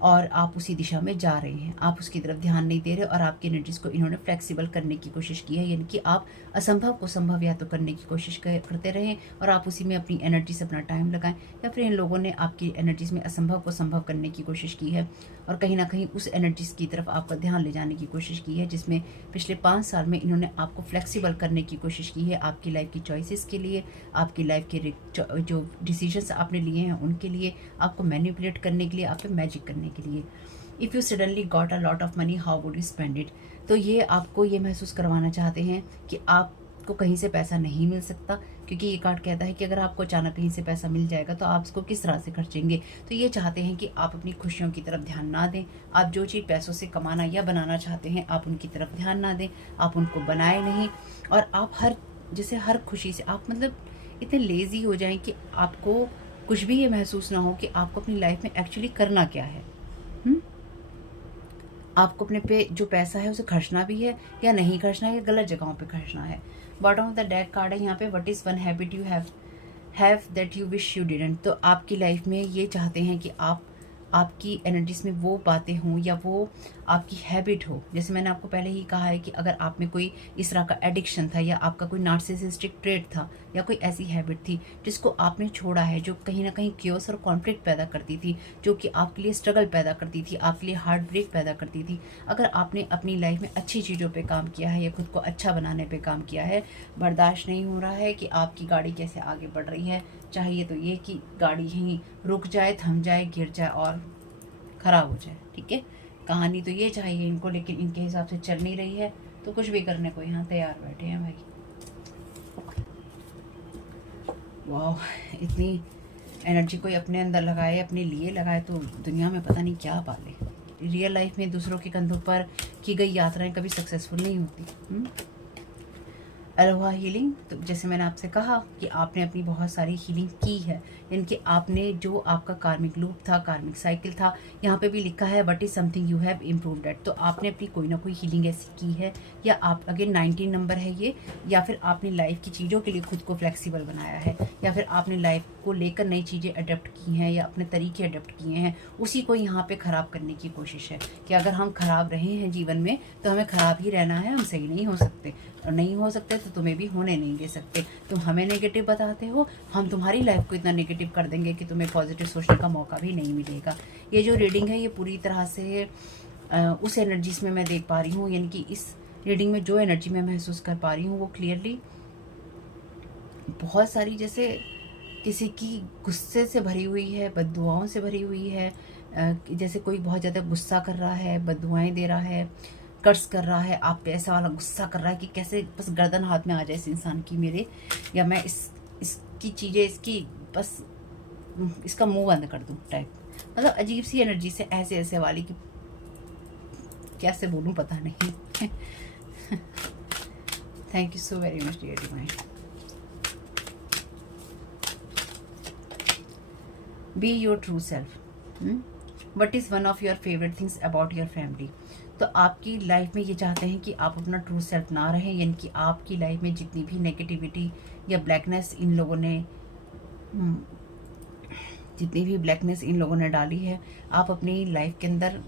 और आप उसी दिशा में जा रहे हैं, आप उसकी तरफ ध्यान नहीं दे रहे और आपकी एनर्जीज को इन्होंने फ्लेक्सिबल करने की कोशिश की है। यानी कि आप असंभव को संभव या तो करने की कोशिश करते रहें और आप उसी में अपनी एनर्जी से अपना टाइम लगाएं, या फिर इन लोगों ने आपकी एनर्जीज में असंभव को संभव करने की कोशिश की है और कहीं ना कहीं उस एनर्जीज की तरफ आपका ध्यान ले जाने की कोशिश की है, जिसमें पिछले 5 साल में इन्होंने आपको फ्लेक्सिबल करने की कोशिश की है, आपकी लाइफ की चॉइसेस के लिए, आपकी लाइफ के जो डिसीजंस आपने लिए हैं उनके लिए, आपको मैनिपुलेट करने के लिए, आप पे मैजिक करने के लिए। If you suddenly got a lot of money, how would you spend it? तो ये आपको ये महसूस करवाना चाहते हैं कि आपको कहीं से पैसा नहीं मिल सकता, क्योंकि ये कार्ड कहता है कि अगर आपको अचानक कहीं से पैसा मिल जाएगा तो आप इसको किस तरह से खर्चेंगे। तो ये चाहते हैं कि आप अपनी खुशियों की तरफ ध्यान ना दें, आप जो चीज़ पैसों से कमाना या बनाना चाहते हैं आप उनकी तरफ ध्यान ना दें, आप उनको बनाए नहीं, और आप हर खुशी से आप मतलब इतने लेज़ी हो जाएं कि आपको कुछ भी ये महसूस ना हो कि आपको अपनी लाइफ में एक्चुअली करना क्या है। आपको अपने पे जो पैसा है उसे खर्चना भी है या नहीं खर्चना है, या गलत जगहों पे खर्चना है। Bottom of the deck card है यहाँ पे, what is one habit you have that you wish you didn't. तो आपकी लाइफ में ये चाहते हैं कि आपकी एनर्जीज में वो बातें हों या वो आपकी हैबिट हो। जैसे मैंने आपको पहले ही कहा है कि अगर आप में कोई इस तरह का एडिक्शन था, या आपका कोई नार्सिसिस्टिक ट्रेट था, या कोई ऐसी हैबिट थी जिसको आपने छोड़ा है, जो कहीं ना कहीं क्योस और कॉन्फ्लिक्ट पैदा करती थी, जो कि आपके लिए स्ट्रगल पैदा करती थी, आपके लिए हार्ट ब्रेक पैदा करती थी। अगर आपने अपनी लाइफ में अच्छी चीज़ों पे काम किया है या खुद को अच्छा बनाने पे काम किया है, बर्दाश्त नहीं हो रहा है कि आपकी गाड़ी कैसे आगे बढ़ रही है। चाहिए तो ये कि गाड़ी यहीं रुक जाए, थम जाए, गिर जाए और ख़राब हो जाए। ठीक है, कहानी तो ये चाहिए इनको, लेकिन इनके हिसाब से चल नहीं रही है, तो कुछ भी करने को यहाँ तैयार बैठे हैं भाई। वाह, इतनी एनर्जी कोई अपने अंदर लगाए, अपने लिए लगाए, तो दुनिया में पता नहीं क्या पाले। रियल लाइफ में दूसरों के कंधों पर की गई यात्राएं कभी सक्सेसफुल नहीं होती। अलोहा हीलिंग, तो जैसे मैंने आपसे कहा कि आपने अपनी बहुत सारी हीलिंग की है, यानी कि आपने जो आपका कार्मिक लूप था, कार्मिक साइकिल था, यहाँ पे भी लिखा है what is something you have improved at. तो आपने अपनी कोई ना कोई हीलिंग ऐसी की है, या आप अगेन 19 नंबर है ये, या फिर आपने लाइफ की चीज़ों के लिए खुद को फ्लेक्सिबल बनाया है, या फिर आपने लाइफ को लेकर नई चीज़ें अडेप्ट की हैं या अपने तरीके अडेप्ट किए हैं, उसी को यहाँ पे ख़राब करने की कोशिश है कि अगर हम ख़राब रहे हैं जीवन में तो हमें ख़राब ही रहना है, हम सही नहीं हो सकते, और नहीं हो सकते तो तुम्हें भी होने नहीं दे सकते। तुम हमें नेगेटिव बताते हो, हम तुम्हारी लाइफ को इतना नेगेटिव कर देंगे कि तुम्हें पॉजिटिव सोचने का मौका भी नहीं मिलेगा। ये जो रीडिंग है ये पूरी तरह से उस एनर्जीज में मैं देख पा रही हूँ, यानी कि इस रीडिंग में जो एनर्जी मैं महसूस कर पा रही हूँ वो क्लियरली बहुत सारी, जैसे किसी की गुस्से से भरी हुई है, बद्दुआओं से भरी हुई है, जैसे कोई बहुत ज़्यादा गुस्सा कर रहा है, बद्दुआएं दे रहा है, कर्ज कर रहा है आप पे, ऐसा वाला गुस्सा कर रहा है कि कैसे बस गर्दन हाथ में आ जाए इस इंसान की मेरे, या मैं इसकी चीज़ें, इसकी बस इसका मुंह बंद कर दूं टाइप। मतलब अजीब सी एनर्जी से ऐसे ऐसे वाली कि कैसे बोलूं पता नहीं। Thank you so very much dear divine. Be your true self. What is one of your favourite things about your family. तो आपकी लाइफ में ये चाहते हैं कि आप अपना ट्रू सेल्फ ना रहें, यानी कि आपकी लाइफ में जितनी भी नेगेटिविटी या ब्लैकनेस इन लोगों ने डाली है, आप अपनी लाइफ के अंदर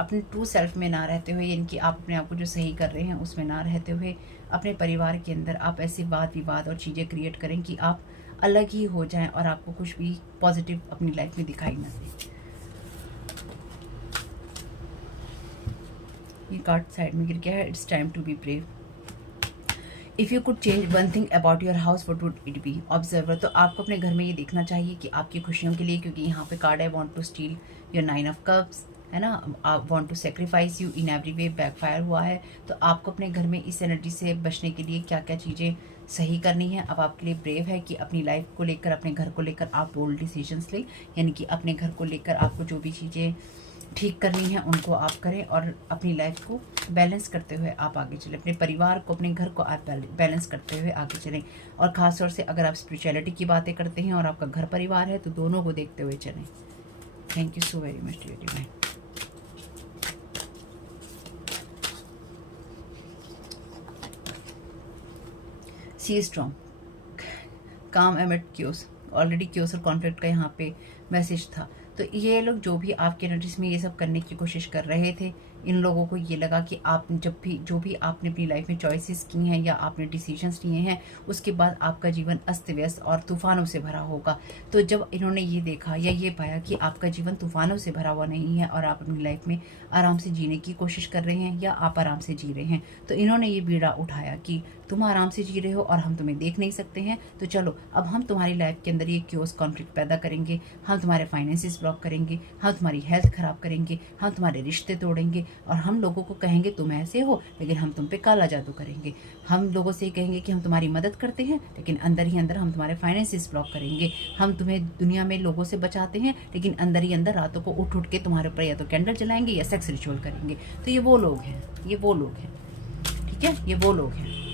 अपने ट्रू सेल्फ में ना रहते हुए, यानी कि आप अपने आप को जो सही कर रहे हैं उसमें ना रहते हुए, अपने परिवार के अंदर आप ऐसे वाद विवाद और चीज़ें क्रिएट करें कि आप अलग ही हो जाएं और आपको कुछ भी पॉजिटिव अपनी लाइफ में दिखाई ना दे। ये कार्ड साइड में गिर गया है। It's time to be brave. If you could change one thing about your house what would it be? Observer. तो आपको अपने घर में ये देखना चाहिए कि आपकी खुशियों के लिए, क्योंकि यहाँ पे कार्ड है want to steal your 9 of cups, है ना, आप want to sacrifice you in every way, backfire हुआ है। तो आपको अपने घर में इस एनर्जी से बचने के लिए क्या क्या चीज़ें सही करनी है। अब आपके लिए ब्रेव है कि अपनी लाइफ को लेकर, अपने घर को लेकर आप बोल्ड डिसीजंस लें, यानी कि अपने घर को लेकर आपको जो भी चीज़ें ठीक करनी है उनको आप करें और अपनी लाइफ को बैलेंस करते हुए आप आगे चलें, अपने परिवार को, अपने घर को आप बैलेंस करते हुए आगे चलें। और ख़ास तौर से अगर आप स्पिरिचुअलिटी की बातें करते हैं और आपका घर परिवार है तो दोनों को देखते हुए चलें। Thank you so very much dear divine. See strong, calm emit chaos, already chaos और कॉन्फ्लिक्ट का यहाँ पे मैसेज था। तो ये लोग जो भी आपके एनर्जीज में ये सब करने की कोशिश कर रहे थे, इन लोगों को ये लगा कि आप जो भी आपने अपनी लाइफ में चॉइसेस की हैं या आपने डिसीजंस लिए हैं, उसके बाद आपका जीवन अस्त व्यस्त और तूफानों से भरा होगा। तो जब इन्होंने ये देखा या ये पाया कि आपका जीवन तूफानों से भरा हुआ नहीं है और आप अपनी लाइफ में आराम से जीने की कोशिश कर रहे हैं या आप आराम से जी रहे हैं, तो इन्होंने ये बीड़ा उठाया कि तुम आराम से जी रहे हो और हम तुम्हें देख नहीं सकते हैं, तो चलो अब हम तुम्हारी लाइफ के अंदर ये क्योस कॉन्फ्लिक्ट पैदा करेंगे, हम तुम्हारे फाइनेंसिस ब्लॉक करेंगे, हम तुम्हारी हेल्थ खराब करेंगे, हम तुम्हारे रिश्ते तोड़ेंगे और हम लोगों को कहेंगे तुम ऐसे हो, लेकिन हम तुम पे काला जादू करेंगे। हम लोगों से कहेंगे कि हम तुम्हारी मदद करते हैं, लेकिन अंदर ही अंदर हम तुम्हारे फाइनेंसिस ब्लॉक करेंगे। हम तुम्हें दुनिया में लोगों से बचाते हैं, लेकिन अंदर ही अंदर रातों को उठ उठ के तुम्हारे ऊपर या तो कैंडल जलाएंगे या सेक्स रिचुअल करेंगे। तो ये वो लोग हैं, ये वो लोग हैं, ठीक है, ये वो लोग हैं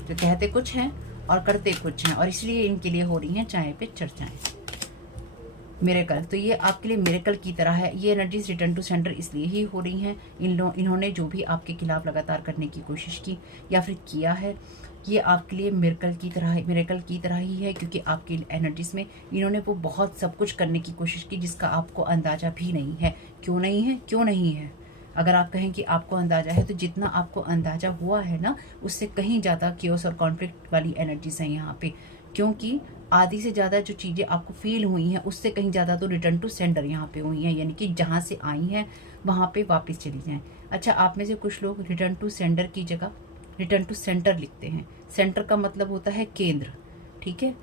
जो कहते कुछ हैं और करते कुछ हैं, और इसलिए इनके लिए हो रही हैं चाय पे चर्चाएं। मिरेकल, तो ये आपके लिए मिरेकल की तरह है। ये एनर्जीज रिटर्न टू सेंटर इसलिए ही हो रही हैं, इन्होंने जो भी आपके खिलाफ लगातार करने की कोशिश की या फिर किया है, ये आपके लिए मिरेकल की तरह ही है, क्योंकि आपकी एनर्जीज में इन्होंने वो बहुत सब कुछ करने की कोशिश की जिसका आपको अंदाजा भी नहीं है। क्यों नहीं है? अगर आप कहें कि आपको अंदाजा है, तो जितना आपको अंदाजा हुआ है ना, उससे कहीं ज़्यादा क्योस और कॉन्फ्लिक्ट वाली एनर्जीज हैं यहाँ पे, क्योंकि आधी से ज़्यादा जो चीज़ें आपको फील हुई हैं उससे कहीं ज़्यादा तो रिटर्न टू सेंडर यहाँ पे हुई हैं, यानी कि जहाँ से आई हैं वहाँ पे वापस चली जाएं। अच्छा, आप में से कुछ लोग रिटर्न टू सेंडर की जगह रिटर्न टू सेंटर लिखते हैं। सेंटर का मतलब होता है केंद्र, ठीक है,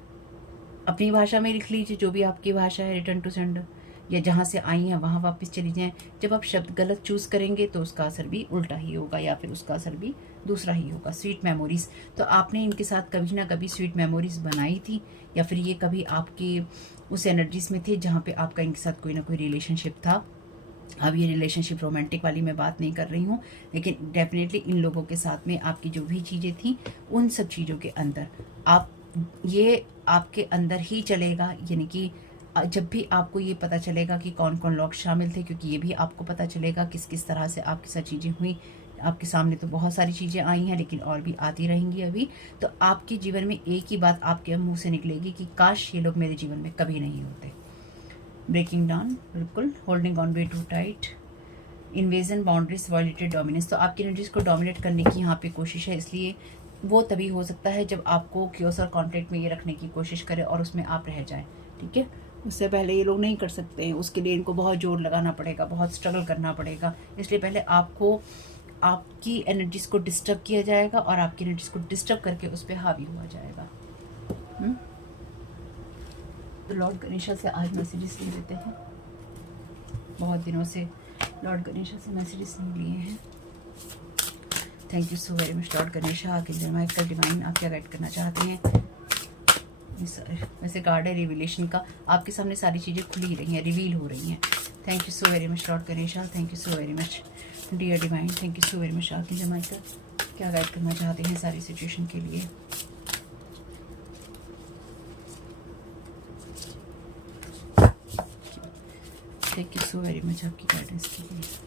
अपनी भाषा में लिख लीजिए, जो भी आपकी भाषा है, रिटर्न टू सेंडर, या जहाँ से आई हैं वहाँ वापस चली जाएं। जब आप शब्द गलत चूज करेंगे तो उसका असर भी उल्टा ही होगा या फिर उसका असर भी दूसरा ही होगा। स्वीट मेमोरीज, तो आपने इनके साथ कभी ना कभी स्वीट मेमोरीज बनाई थी, या फिर ये कभी आपकी उस एनर्जीज में थे जहाँ पे आपका इनके साथ कोई ना कोई रिलेशनशिप था। अब ये रिलेशनशिप रोमांटिक वाली मैं बात नहीं कर रही हूँ, लेकिन डेफिनेटली इन लोगों के साथ में आपकी जो भी चीज़ें थी, उन सब चीज़ों के अंदर ये आपके अंदर ही चलेगा, यानी कि जब भी आपको ये पता चलेगा कि कौन कौन लोग शामिल थे, क्योंकि ये भी आपको पता चलेगा किस किस तरह से आपके साथ चीज़ें हुई। आपके सामने तो बहुत सारी चीज़ें आई हैं, लेकिन और भी आती रहेंगी अभी। तो आपके जीवन में एक ही बात आपके मुंह से निकलेगी कि काश ये लोग मेरे जीवन में कभी नहीं होते। ब्रेकिंग डाउन, बिल्कुल, holding on way too tight, invasion, boundaries, violated, dominance. तो आपकी एनर्जीज को डोमिनेट करने की यहाँ पे कोशिश है, इसलिए वो तभी हो सकता है जब आपको क्योस और कॉन्फ्लिक्ट में ये रखने की कोशिश करे और उसमें आप रह जाएं, ठीक है। उससे पहले ये लोग नहीं कर सकते हैं, उसके लिए इनको बहुत जोर लगाना पड़ेगा, बहुत स्ट्रगल करना पड़ेगा। इसलिए पहले आपको आपकी एनर्जीज को डिस्टर्ब किया जाएगा और आपकी एनर्जीज को डिस्टर्ब करके उस पर हावी हुआ जाएगा। तो लॉर्ड गणेशा से आज मैसेजेस ले लेते हैं। बहुत दिनों से लॉर्ड गणेशा से मैसेजेस नहीं लिए हैं। Thank you so very much lord Ganesha. Archangel Michael divine, आप क्या गाइड करना चाहते हैं? वैसे कार्ड है रिवीलेशन का, आपके सामने सारी चीज़ें खुली रही हैं, रिवील हो रही हैं। Thank you so very much lord Ganesha, thank you so very much dear divine, thank you so very much archangel Michael, क्या गाइड करना चाहते हैं सारी सिचुएशन के लिए? Thank you so very much आपकी गाइडेंस के लिए।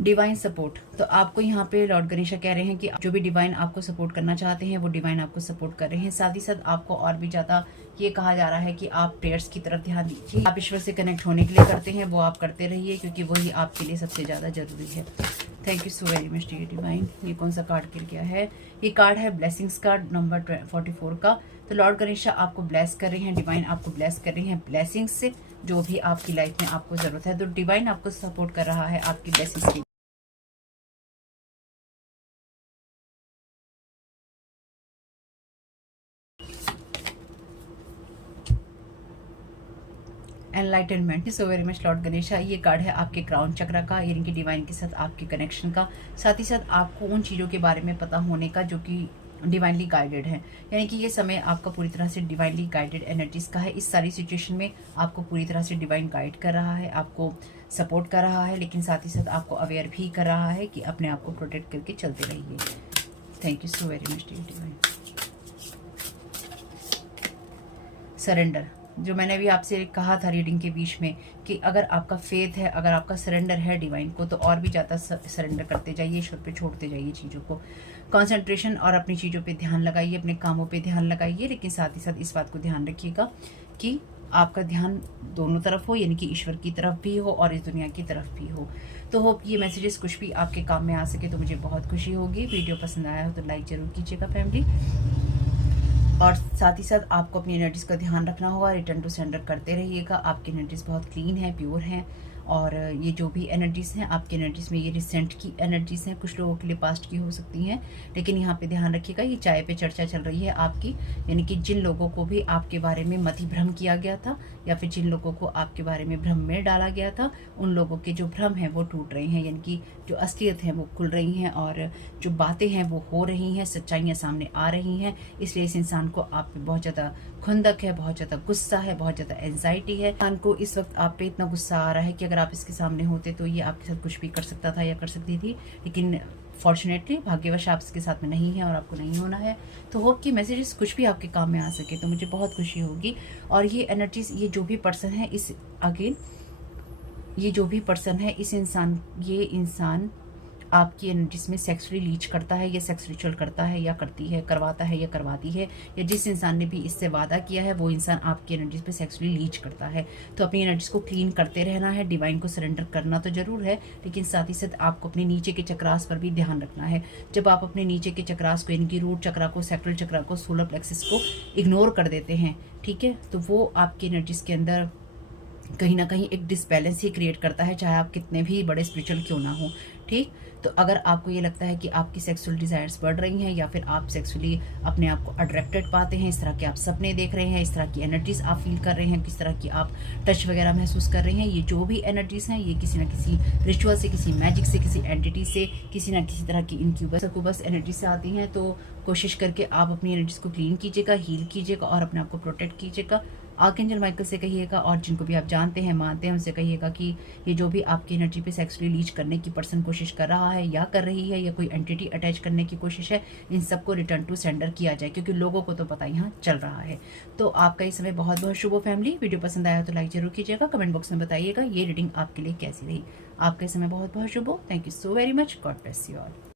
डिवाइन सपोर्ट, तो आपको यहाँ पे लॉर्ड गणेशा कह रहे हैं कि जो भी डिवाइन आपको सपोर्ट करना चाहते हैं वो डिवाइन आपको सपोर्ट कर रहे हैं। साथ ही साथ आपको और भी ज़्यादा ये कहा जा रहा है कि आप प्रेयर्स की तरफ ध्यान दीजिए। आप ईश्वर से कनेक्ट होने के लिए करते हैं, वो आप करते रहिए, क्योंकि वही आपके लिए सबसे ज़्यादा जरूरी है। Thank you so very much dear divine. ये कौन सा कार्ड गिर गया है? ये कार्ड है ब्लेसिंग्स कार्ड नंबर 44 का। तो लॉर्ड गणेशा आपको ब्लेस कर रहे हैं, डिवाइन आपको ब्लेस कर रही हैं ब्लेसिंग्स से, जो भी आपकी लाइफ में आपको ज़रूरत है। तो डिवाइन आपको सपोर्ट कर रहा है आपकी ब्लेसिंग्स की। एनलाइटनमेंट, सो वेरी मच लॉर्ड गणेशा। ये कार्ड है आपके क्राउन चक्र का, यानी कि डिवाइन के साथ आपके कनेक्शन का। साथ ही साथ आपको उन चीज़ों के बारे में पता होने का जो कि डिवाइनली गाइडेड है, यानी कि ये समय आपका पूरी तरह से डिवाइनली गाइडेड एनर्जीज का है। इस सारी सिचुएशन में आपको पूरी तरह से डिवाइन गाइड कर रहा है, आपको सपोर्ट कर रहा है, लेकिन साथ ही साथ आपको अवेयर भी कर रहा है कि अपने आप को प्रोटेक्ट करके चलते रहिए। Thank you so very much dear divine. Surrender, जो मैंने अभी आपसे कहा था रीडिंग के बीच में कि अगर आपका फेथ है, अगर आपका सरेंडर है डिवाइन को, तो और भी ज़्यादा सरेंडर करते जाइए, ईश्वर पे छोड़ते जाइए चीज़ों को। कंसंट्रेशन और अपनी चीज़ों पे ध्यान लगाइए, अपने कामों पे ध्यान लगाइए, लेकिन साथ ही साथ इस बात को ध्यान रखिएगा कि आपका ध्यान दोनों तरफ हो, यानी कि ईश्वर की तरफ भी हो और इस दुनिया की तरफ भी हो। तो होप ये मैसेजेस कुछ भी आपके काम में आ सके तो मुझे बहुत खुशी होगी। वीडियो पसंद आया हो तो लाइक ज़रूर कीजिएगा फैमिली, और साथ ही साथ आपको अपनी एनर्जीज़ का ध्यान रखना होगा, रिटर्न टू सेंडर करते रहिएगा। आपकी एनर्जीज़ बहुत क्लीन है, प्योर हैं, और ये जो भी एनर्जीज़ हैं आपकी एनर्जीज़ में, ये रिसेंट की एनर्जीज़ हैं, कुछ लोगों के लिए पास्ट की हो सकती हैं, लेकिन यहाँ पे ध्यान रखिएगा ये चाय पे चर्चा चल रही है आपकी, यानी कि जिन लोगों को भी आपके बारे में मति भ्रम किया गया था या फिर जिन लोगों को आपके बारे में भ्रम में डाला गया था, उन लोगों के जो भ्रम हैं वो टूट रहे हैं, यानी कि जो असलियत है वो खुल रही हैं और जो बातें हैं वो हो रही हैं, सच्चाइयाँ सामने आ रही हैं। इसलिए इस इंसान को आप पे बहुत ज़्यादा खुंदक है, बहुत ज़्यादा गुस्सा है, बहुत ज़्यादा एंजाइटी है। इंसान को इस वक्त आप पे इतना गुस्सा आ रहा है कि अगर आप इसके सामने होते तो ये आपके साथ कुछ भी कर सकता था या कर सकती थी, लेकिन फॉर्चुनेटली भाग्यवश आप इसके साथ में नहीं है और आपको नहीं होना है। तो होप कि मैसेजेस कुछ भी आपके काम में आ सके तो मुझे बहुत खुशी होगी। और ये एनर्जीज, ये जो भी पर्सन है, इस अगेन ये जो भी पर्सन है, इस इंसान, ये इंसान आपकी एनर्जीज में सेक्सुअली लीच करता है या सेक्स रिचुअल करता है या करती है, करवाता है या करवाती है, या जिस इंसान ने भी इससे वादा किया है वो इंसान आपकी एनर्जीज पे सेक्सुअली लीच करता है। तो अपनी एनर्जीज को क्लीन करते रहना है, डिवाइन को सरेंडर करना तो जरूर है, लेकिन साथ ही साथ आपको अपने नीचे के चक्रास पर भी ध्यान रखना है। जब आप अपने नीचे के चक्रास को, यानी कि रूट चक्रा को, सैक्रल चक्रा को, सोलर प्लेक्सिस को इग्नोर कर देते हैं, ठीक है, तो वो आपकी एनर्जीज के अंदर कहीं ना कहीं एक डिसबैलेंस ही क्रिएट करता है, चाहे आप कितने भी बड़े स्पिरिचुअल क्यों ना हो। ठीक, तो अगर आपको ये लगता है कि आपकी सेक्सुअल डिज़ायर्स बढ़ रही हैं या फिर आप सेक्सुअली अपने आप को अट्रैक्टेड पाते हैं, इस तरह के आप सपने देख रहे हैं, इस तरह की एनर्जीज आप फील कर रहे हैं, किस तरह की आप टच वगैरह महसूस कर रहे हैं, ये जो भी एनर्जीज हैं ये किसी ना किसी रिचुअल से, किसी मैजिक से, किसी एंटिटी से, किसी ना किसी तरह की इनक्यूबस एनर्जी से आती हैं। तो कोशिश करके आप अपनी एनर्जीज को क्लीन कीजिएगा, हील कीजिएगा और अपने आप को प्रोटेक्ट कीजिएगा। आर्कएंजल माइकल से कहिएगा और जिनको भी आप जानते हैं, मानते हैं, उनसे कहिएगा कि ये जो भी आपकी एनर्जी पे सेक्सुअली लीच करने की पर्सन कोशिश कर रहा है या कर रही है, या कोई एंटिटी अटैच करने की कोशिश है, इन सबको रिटर्न टू सेंडर किया जाए, क्योंकि लोगों को तो पता यहाँ चल रहा है। तो आपका इस समय बहुत बहुत शुभ हो फैमिली। वीडियो पसंद आया तो लाइक जरूर कीजिएगा, कमेंट बॉक्स में बताइएगा ये रीडिंग आपके लिए कैसी रही। आपका इस समय बहुत बहुत शुभ हो। Thank you so very much. God bless you all.